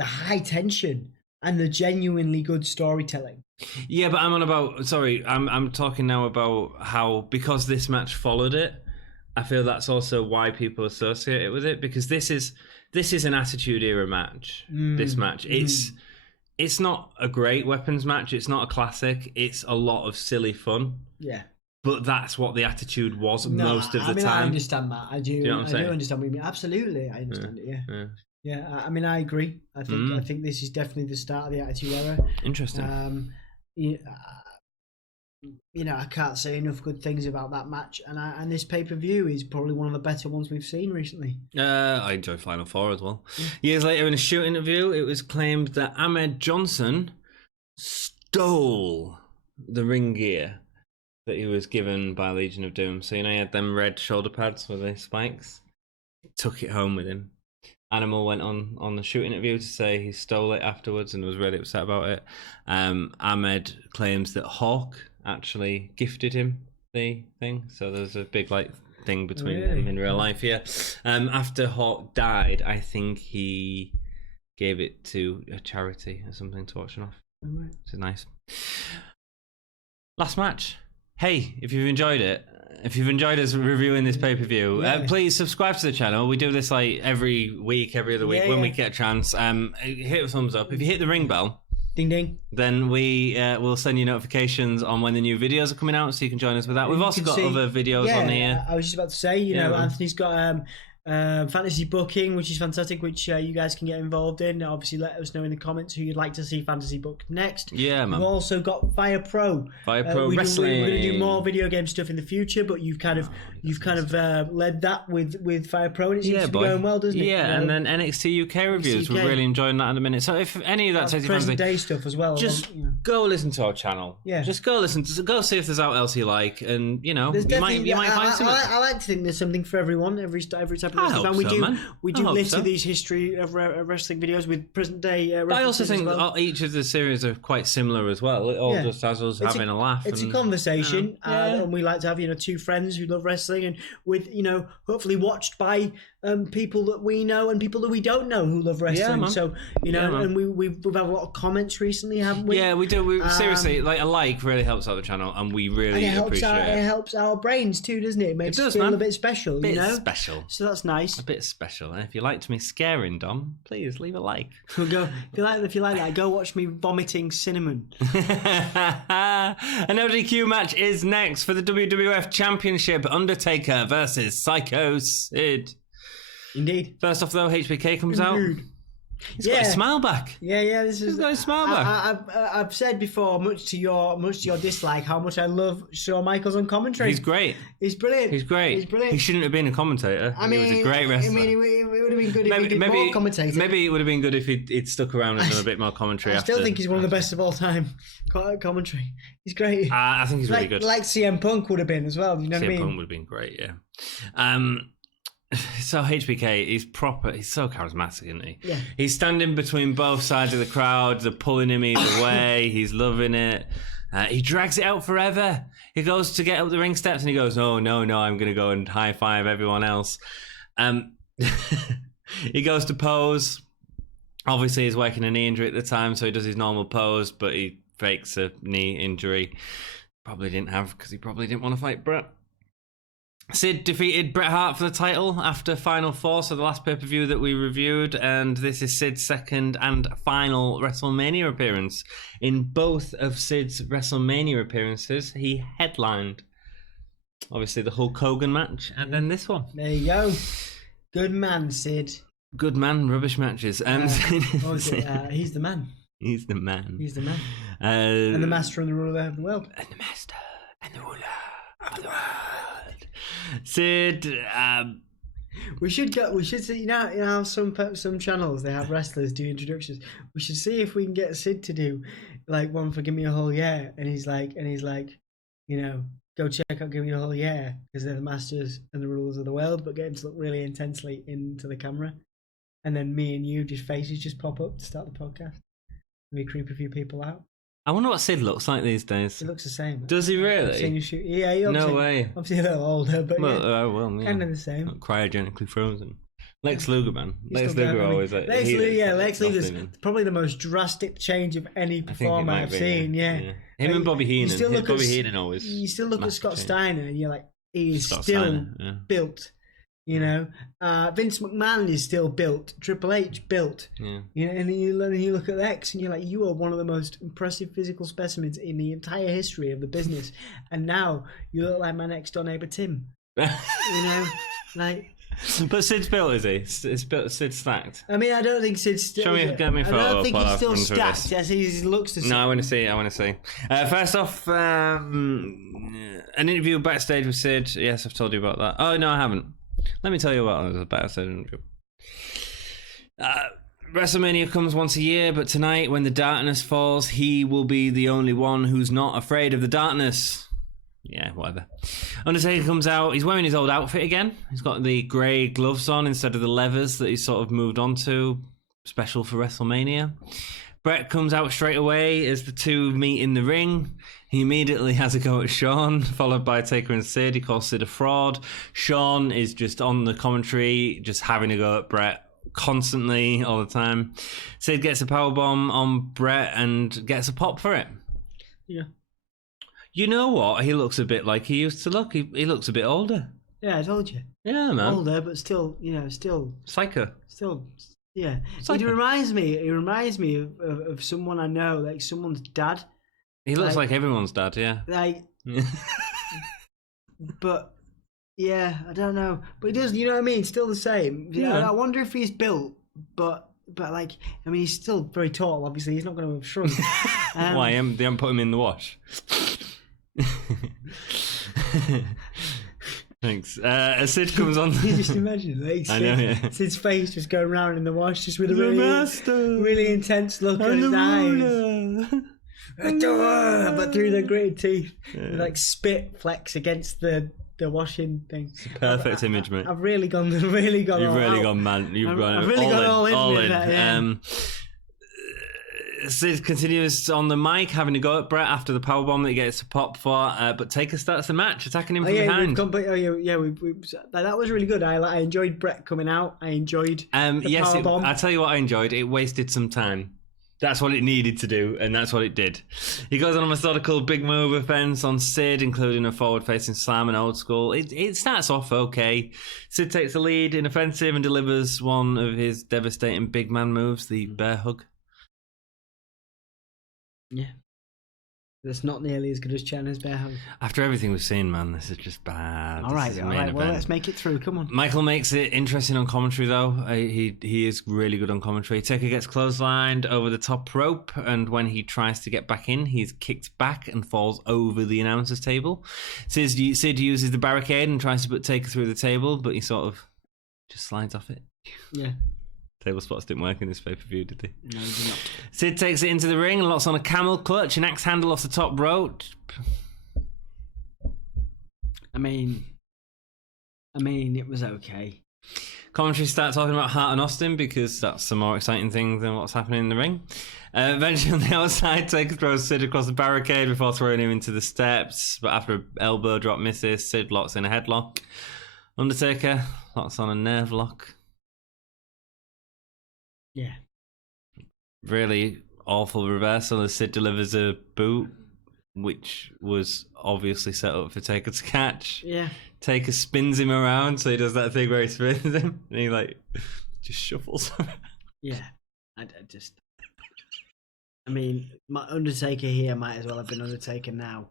high tension and the genuinely good storytelling. Yeah, but I'm talking now about how, because this match followed it, I feel that's also why people associate it with it, because this is an Attitude Era match. This match, it's not a great weapons match. It's not a classic. It's a lot of silly fun. Yeah. But that's what the Attitude was most of the time. I understand that. I do. You know what I'm saying? I do understand what you mean. Absolutely, I understand it. Yeah. I mean, I agree. I think this is definitely the start of the Attitude Era. Interesting. I can't say enough good things about that match, and this pay-per-view is probably one of the better ones we've seen recently. I enjoy Final Four as well. Yeah. Years later, in a shoot interview, it was claimed that Ahmed Johnson stole the ring gear that he was given by Legion of Doom. So, he had them red shoulder pads with the spikes. He took it home with him. Animal went on the shoot interview to say he stole it afterwards and was really upset about it. Ahmed claims that Hawk actually gifted him the thing. So there's a big thing between them in real life. Yeah. After Hawk died, I think he gave it to a charity or something to auction off. Which is nice. Last match. hey, if you've enjoyed it, if you've enjoyed us reviewing this pay-per-view, please subscribe to the channel. We do this like every week, every other week when we get a chance. Hit a thumbs up. If you hit the ring bell, ding ding, then we will send you notifications on when the new videos are coming out, so you can join us with that. We've also got other videos on here. I was just about to say, you know, Anthony's got fantasy booking, which is fantastic, which you guys can get involved in. Obviously, let us know in the comments who you'd like to see fantasy book next. Yeah, man. We've also got Fire Pro. Wrestling. We're going to do more video game stuff in the future, but you've kind of led that with Fire Pro, and it seems to be going well, doesn't it? Yeah, and then NXT UK reviews. We're really enjoying that in a minute. So if any of that takes you fancy, present day stuff as well, just go listen to our channel. Yeah, just go listen. Go see if there's out else you like, and you know, you might find something. I like to think there's something for everyone. Every type of wrestling fan. We do litter these history of wrestling videos with present day. I also think each of the series are quite similar as well. It all just has us having a laugh. It's a conversation, and we like to have two friends who love wrestling, and with hopefully watched by people that we know and people that we don't know who love wrestling. So and we've had a lot of comments recently, haven't we? Yeah, we do. We seriously like really helps out the channel, and we really appreciate it. It helps our brains too, doesn't it? It makes us feel a bit special. Special. So that's nice. A bit special. And if you liked me scaring Dom, please leave a like. If you like that, go watch me vomiting cinnamon. An ODQ match is next for the WWF Championship. Undertaker versus Sycho Sid. Indeed. First off, though, HBK comes out. He's got his smile back. Yeah. He's got his smile back. I've said before, much to your dislike, how much I love Shawn Michaels on commentary. He's great. He's brilliant. He's great. He shouldn't have been a commentator. He was a great wrestler. It would have been good if he did more commentating. Maybe it would have been good if he'd stuck around and done a bit more commentary. I still think he's one of the best of all time. Commentary. He's great. I think he's really good. Like CM Punk would have been as well. You know what I mean? CM Punk would have been great. Yeah. So HBK, he's so charismatic, isn't he? Yeah. He's standing between both sides of the crowd, they're pulling him either way, he's loving it. He drags it out forever. He goes to get up the ring steps and he goes, no, I'm going to go and high five everyone else. He goes to pose. Obviously he's working a knee injury at the time, so he does his normal pose, but he fakes a knee injury. Probably didn't have, because he probably didn't want to fight Bret. Sid defeated Bret Hart for the title after Final Four, so the last pay-per-view that we reviewed, and this is Sid's second and final WrestleMania appearance. In both of Sid's WrestleMania appearances, he headlined, obviously, the Hulk Hogan match, and then this one. There you go. Good man, Sid. Good man, rubbish matches. He's the man. He's the man. He's the man. And the master and the ruler of the world. And the master and the ruler of the world. Sid, we should see, how some channels they have wrestlers do introductions. We should see if we can get Sid to do like one for Give Me a Whole Yeah, and he's like, go check out Give Me a Whole Yeah, because they're the masters and the rulers of the world, but get him to look really intensely into the camera, and then me and you faces just pop up to start the podcast, and we creep a few people out. I wonder what Sid looks like these days. He looks the same. Does he really? Yeah, he no way. Obviously a little older, but kind of the same. Not cryogenically frozen. Lex Luger, man. Lex Luger always. Lex Luger's probably the most drastic change of any performer I've seen. Yeah. Him and Bobby Heenan. Bobby Heenan always. You still look at Scott Steiner, and you're like, he is still built. Vince McMahon is still built. Triple H built. Yeah. And then you look at X, and you're like, you are one of the most impressive physical specimens in the entire history of the business. And now you look like my next door neighbor Tim. But Sid's built, is he? Sid's stacked. I mean, I don't think Sid's still. Show me, get me a photo. I don't think he's still stacked. Yes, he looks the same. No, I want to see. First off, an interview backstage with Sid. Yes, I've told you about that. Oh no, I haven't. Let me tell you about the backstage interview. WrestleMania comes once a year, but tonight, when the darkness falls, he will be the only one who's not afraid of the darkness. Yeah, whatever. Undertaker comes out. He's wearing his old outfit again. He's got the grey gloves on instead of the leathers that he's sort of moved on to. Special for WrestleMania. Bret comes out straight away as the two meet in the ring. He immediately has a go at Shawn, followed by Taker and Sid. He calls Sid a fraud. Shawn is just on the commentary, just having a go at Bret constantly, all the time. Sid gets a powerbomb on Bret and gets a pop for it. Yeah. You know what? He looks a bit like he used to look. He looks a bit older. Yeah, I told you. Yeah, man. Older, but still, Psycho. Yeah. Psycho. He reminds me of someone I know, like someone's dad. He looks like everyone's dad, yeah. Like, but yeah, I don't know. But he does, you know what I mean? Still the same. Yeah. I wonder if he's built, but like, I mean, he's still very tall. Obviously, he's not going to have shrunk. Why? They haven't put him in the wash. Thanks. Sid comes on. You just imagine, like, Sid, I know, yeah. Sid's face just going around in the wash, just with a really intense look on his eyes. But through the gritted teeth, like spit flecks against the washing thing. It's a perfect image, mate. I've really gone. You've really out. gone, man. You've I've really gone all in. That, yeah. Sid continues on the mic, having a go at Bret after the powerbomb that he gets to pop for, but Taker starts the match, attacking him from behind. That was really good. I enjoyed Bret coming out. I enjoyed the powerbomb. I'll tell you what I enjoyed. It wasted some time. That's what it needed to do, and that's what it did. He goes on a methodical big move offense on Sid, including a forward-facing slam and old school. It starts off okay. Sid takes the lead in offensive and delivers one of his devastating big man moves, the bear hug. Yeah. That's not nearly as good as China's bear hug. After everything we've seen, man, this is just bad. All right. Well, let's make it through. Come on. Michael makes it interesting on commentary, though. He is really good on commentary. Taker gets clotheslined over the top rope, and when he tries to get back in, he's kicked back and falls over the announcer's table. Sid uses the barricade and tries to put Taker through the table, but he sort of just slides off it. Yeah. Table spots didn't work in this pay-per-view, did they? No, they did not. Sid takes it into the ring and locks on a camel clutch and axe handle off the top rope. I mean, it was okay. Commentary start talking about Hart and Austin because that's a more exciting thing than what's happening in the ring. Eventually on the outside, Taker throws Sid across the barricade before throwing him into the steps, but after an elbow drop misses, Sid locks in a headlock. Undertaker locks on a nerve lock. Yeah. Really awful reversal as Sid delivers a boot, which was obviously set up for Taker to catch. Yeah. Taker spins him around, so he does that thing where he spins him and he just shuffles. Yeah. My Undertaker here might as well have been Undertaker now.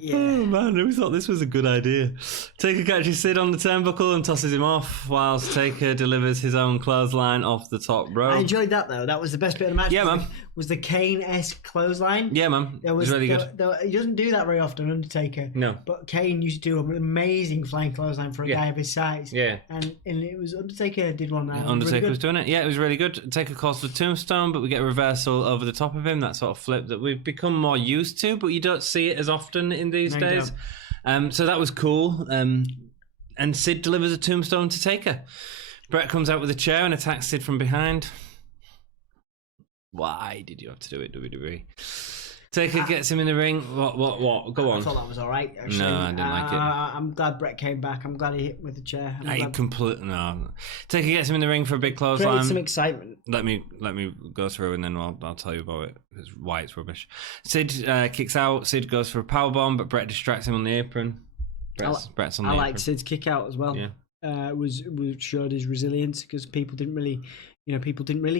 Yeah. Oh man, who thought this was a good idea? Taker catches Sid on the turnbuckle and tosses him off, whilst Taker delivers his own clothesline off the top rope. I enjoyed that though. That was the best bit of the match. Yeah, man. Was the Kane-esque clothesline? Yeah, man. It was really good. He doesn't do that very often, Undertaker. No. But Kane used to do an amazing flying clothesline for a guy of his size. Yeah. And it was Undertaker did one. Undertaker really was doing it. Yeah, it was really good. Taker calls for the tombstone, but we get a reversal over the top of him. That sort of flip that we've become more used to, but you don't see it as often in these days. So that was cool. And Sid delivers a tombstone to Taker. Bret comes out with a chair and attacks Sid from behind. Why did you have to do it, WWE? Taker gets him in the ring. What? Go on. I thought that was all right, actually. No, I didn't like it. I'm glad Bret came back. I'm glad he hit with the chair. No. Taker gets him in the ring for a big clothesline. Create some excitement. Let me go through and then I'll tell you about it. Why it's rubbish. Sid kicks out. Sid goes for a powerbomb, but Bret distracts him on the apron. Bret's on the apron. I like Sid's kick out as well. Yeah. Was showed his resilience because people didn't really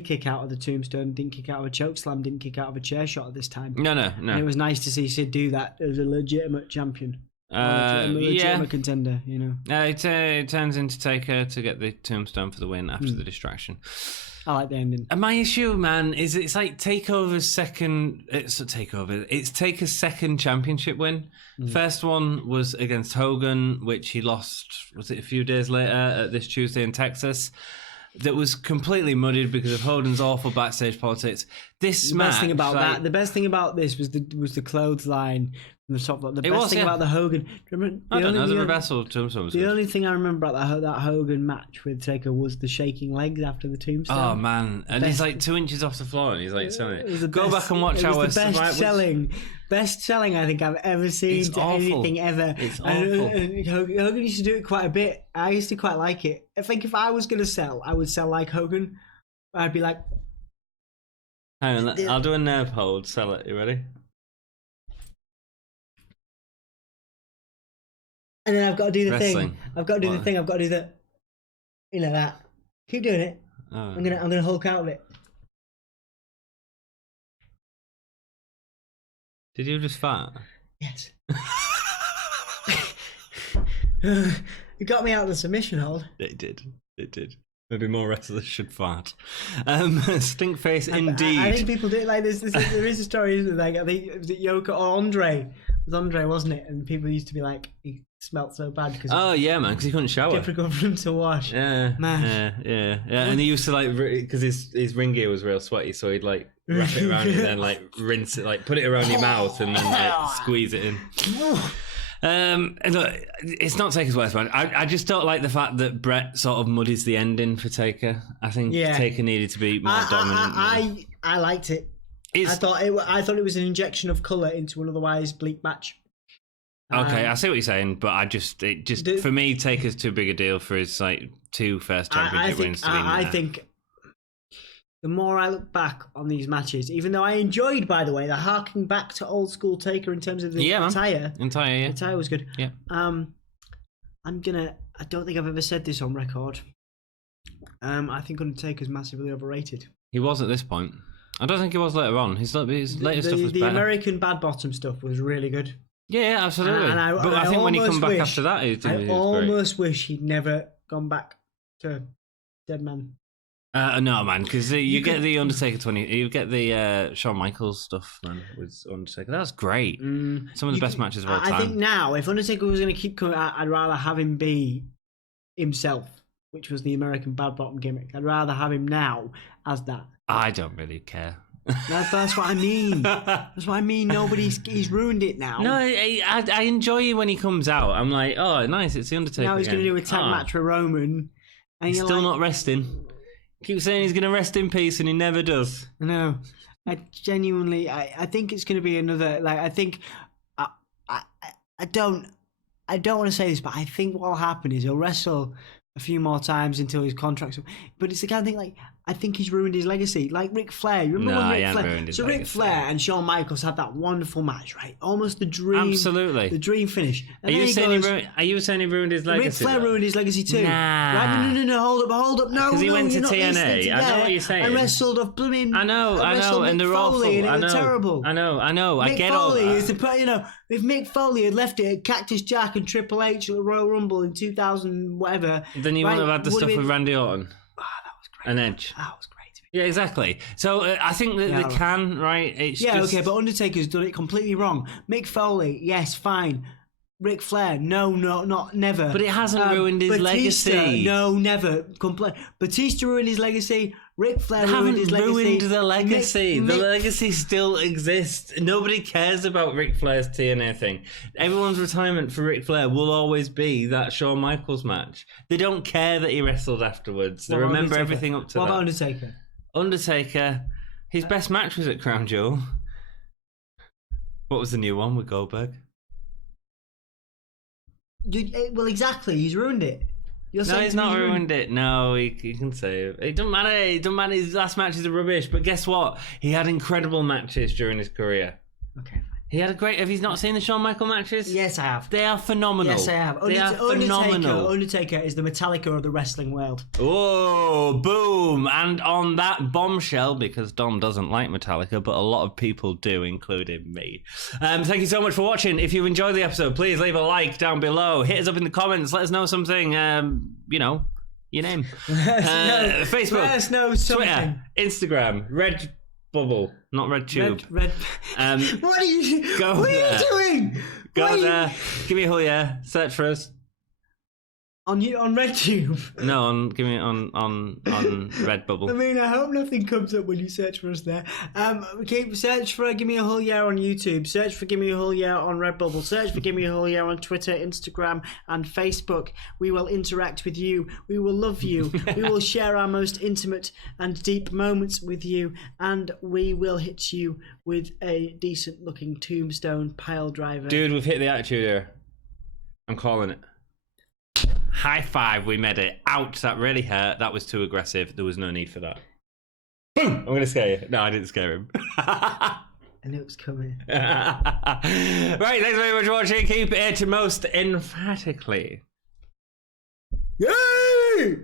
kick out of the tombstone, didn't kick out of a choke slam, didn't kick out of a chair shot at this time. No. And it was nice to see Sid do that as a legitimate champion. A legitimate contender, you know. It turns into Taker to get the tombstone for the win after the distraction. I like the ending. And my issue, man, is it's like Taker's second championship win. First one was against Hogan, which he lost, was it a few days later at this Tuesday in Texas? That was completely muddied because of Hogan's awful backstage politics. The best thing about this was the clothesline from the top. The best thing about the Hogan. The reversal tombstone was the good. only thing I remember about that Hogan match with Taker was the shaking legs after the tombstone. Oh man, and he's like 2 inches off the floor, and he's like selling it. Go back and watch our best selling I think I've ever seen to anything ever. It's awful. And Hogan used to do it quite a bit. I used to quite like it. I think if I was going to sell, I would sell like Hogan. I'd be like, Hang on, I'll do a nerve hold. Sell it. You ready? And then I've got to do the Wrestling. thing. I've got to do What? the thing. I've got to do the, that. Keep doing it. Oh. I'm gonna Hulk out of it. Did you just fart? Yes. You got me out of the submission hold. It did. It did. Maybe more wrestlers should fart. Stink face indeed. I think people do it like this. There is a story, isn't there? Like, I think it was Yoko or Andre. It was Andre, wasn't it? And people used to be like, he smelled so bad because yeah, man, because he couldn't shower. difficult for him to wash. Yeah, Man. yeah. And he used to like because his ring gear was real sweaty, so he'd like wrap it around and then like rinse it, like put it around your mouth and then like squeeze it in. Look, it's not Taker's worst man. I just don't like the fact that Bret sort of muddies the ending for Taker. I think Taker needed to be more dominant. I liked it. I thought it was an injection of colour into an otherwise bleak match. Okay, I see what you're saying, but for me, Taker's too big a deal for his like 2 first championship wins to be in there. I think the more I look back on these matches, even though I enjoyed, by the way, the harking back to old school Taker in terms of the attire. The attire was good. Yeah. I don't think I've ever said this on record. I think Undertaker's massively overrated. He was at this point. I don't think he was later on. His latest stuff was better. The American Bad Bottom stuff was really good. Yeah, absolutely. But I think when he come back after that, I almost wish he'd never gone back to Dead Man. No, man, because you get the Undertaker 20, you get the Shawn Michaels stuff, man, with Undertaker. That's great. Some of the best matches of all time. I think now, if Undertaker was going to keep coming, I'd rather have him be himself, which was the American Bad Bottom gimmick. I'd rather have him now as that. I don't really care. That's what I mean. That's what I mean. He's ruined it now. No, I enjoy it when he comes out. I'm like, oh, nice, it's the Undertaker. Now he's going to do a tag match for Roman. And he's still not resting. Keeps saying he's going to rest in peace, and he never does. No, I genuinely, I think it's going to be another. Like, I think, I don't want to say this, but I think what'll happen is he'll wrestle a few more times until his contract's up. But it's the kind of thing, like, I think he's ruined his legacy. Like Ric Flair. You remember when Ric Flair? Ruined his legacy. Ric Flair and Shawn Michaels had that wonderful match, right? Almost the dream. Absolutely. The dream finish. And are you saying he ruined his legacy? Ric Flair ruined his legacy too. Nah. Right? No, hold up. No, because he went to TNA. I know what you're saying. I wrestled a blooming. I know, and they're awful. And it was terrible. I know. I get all that. Is the, if Mick Foley had left it at Cactus Jack and Triple H at the Royal Rumble in 2000, whatever, then you wouldn't have had the stuff with Randy Orton. Oh, that was great. And Edge. That was great. Yeah, exactly. So I think that they can, right? It's just... okay, but Undertaker's done it completely wrong. Mick Foley, yes, fine. Ric Flair, no, not never. But it hasn't ruined his Batista, legacy. No, never. Batista ruined his legacy. Ric Flair ruined his legacy. Ruined the legacy. The legacy still exists. Nobody cares about Ric Flair's TNA thing. Everyone's retirement for Ric Flair will always be that Shawn Michaels match. They don't care that he wrestled afterwards. They remember everything up to that. What about Undertaker? Undertaker, his best match was at Crown Jewel. What was the new one with Goldberg? Well, exactly. He's ruined it. No, he's not ruined it. No, he can save. It doesn't matter. His last matches are rubbish. But guess what? He had incredible matches during his career. Okay. He had a great... Have you not seen the Shawn Michaels matches? Yes, I have. They are phenomenal. Yes, I have. They are phenomenal. Undertaker is the Metallica of the wrestling world. Oh, boom. And on that bombshell, because Dom doesn't like Metallica, but a lot of people do, including me. Thank you so much for watching. If you enjoyed the episode, please leave a like down below. Hit us up in the comments. Let us know something, your name. Facebook, let us know something. Twitter, Instagram, Red Bubble, not Red Tube. Red. What are you doing? Go there. Give me a hull, yeah. Search for us. On RedTube? No, give me on Redbubble. I mean, I hope nothing comes up when you search for us there. Search for Give Me a Hull Yeah on YouTube. Search for Give Me a Hull Yeah on Redbubble. Search for Give Me a Hull Yeah on Twitter, Instagram, and Facebook. We will interact with you. We will love you. We will share our most intimate and deep moments with you, and we will hit you with a decent-looking tombstone pile driver. Dude, we've hit the attitude here. I'm calling it. High five, we made it. Ouch, that really hurt. That was too aggressive. There was no need for that. Boom! I'm going to scare you. No, I didn't scare him. I knew it was coming. Right, thanks very much for watching. Keep it most emphatically. Yay!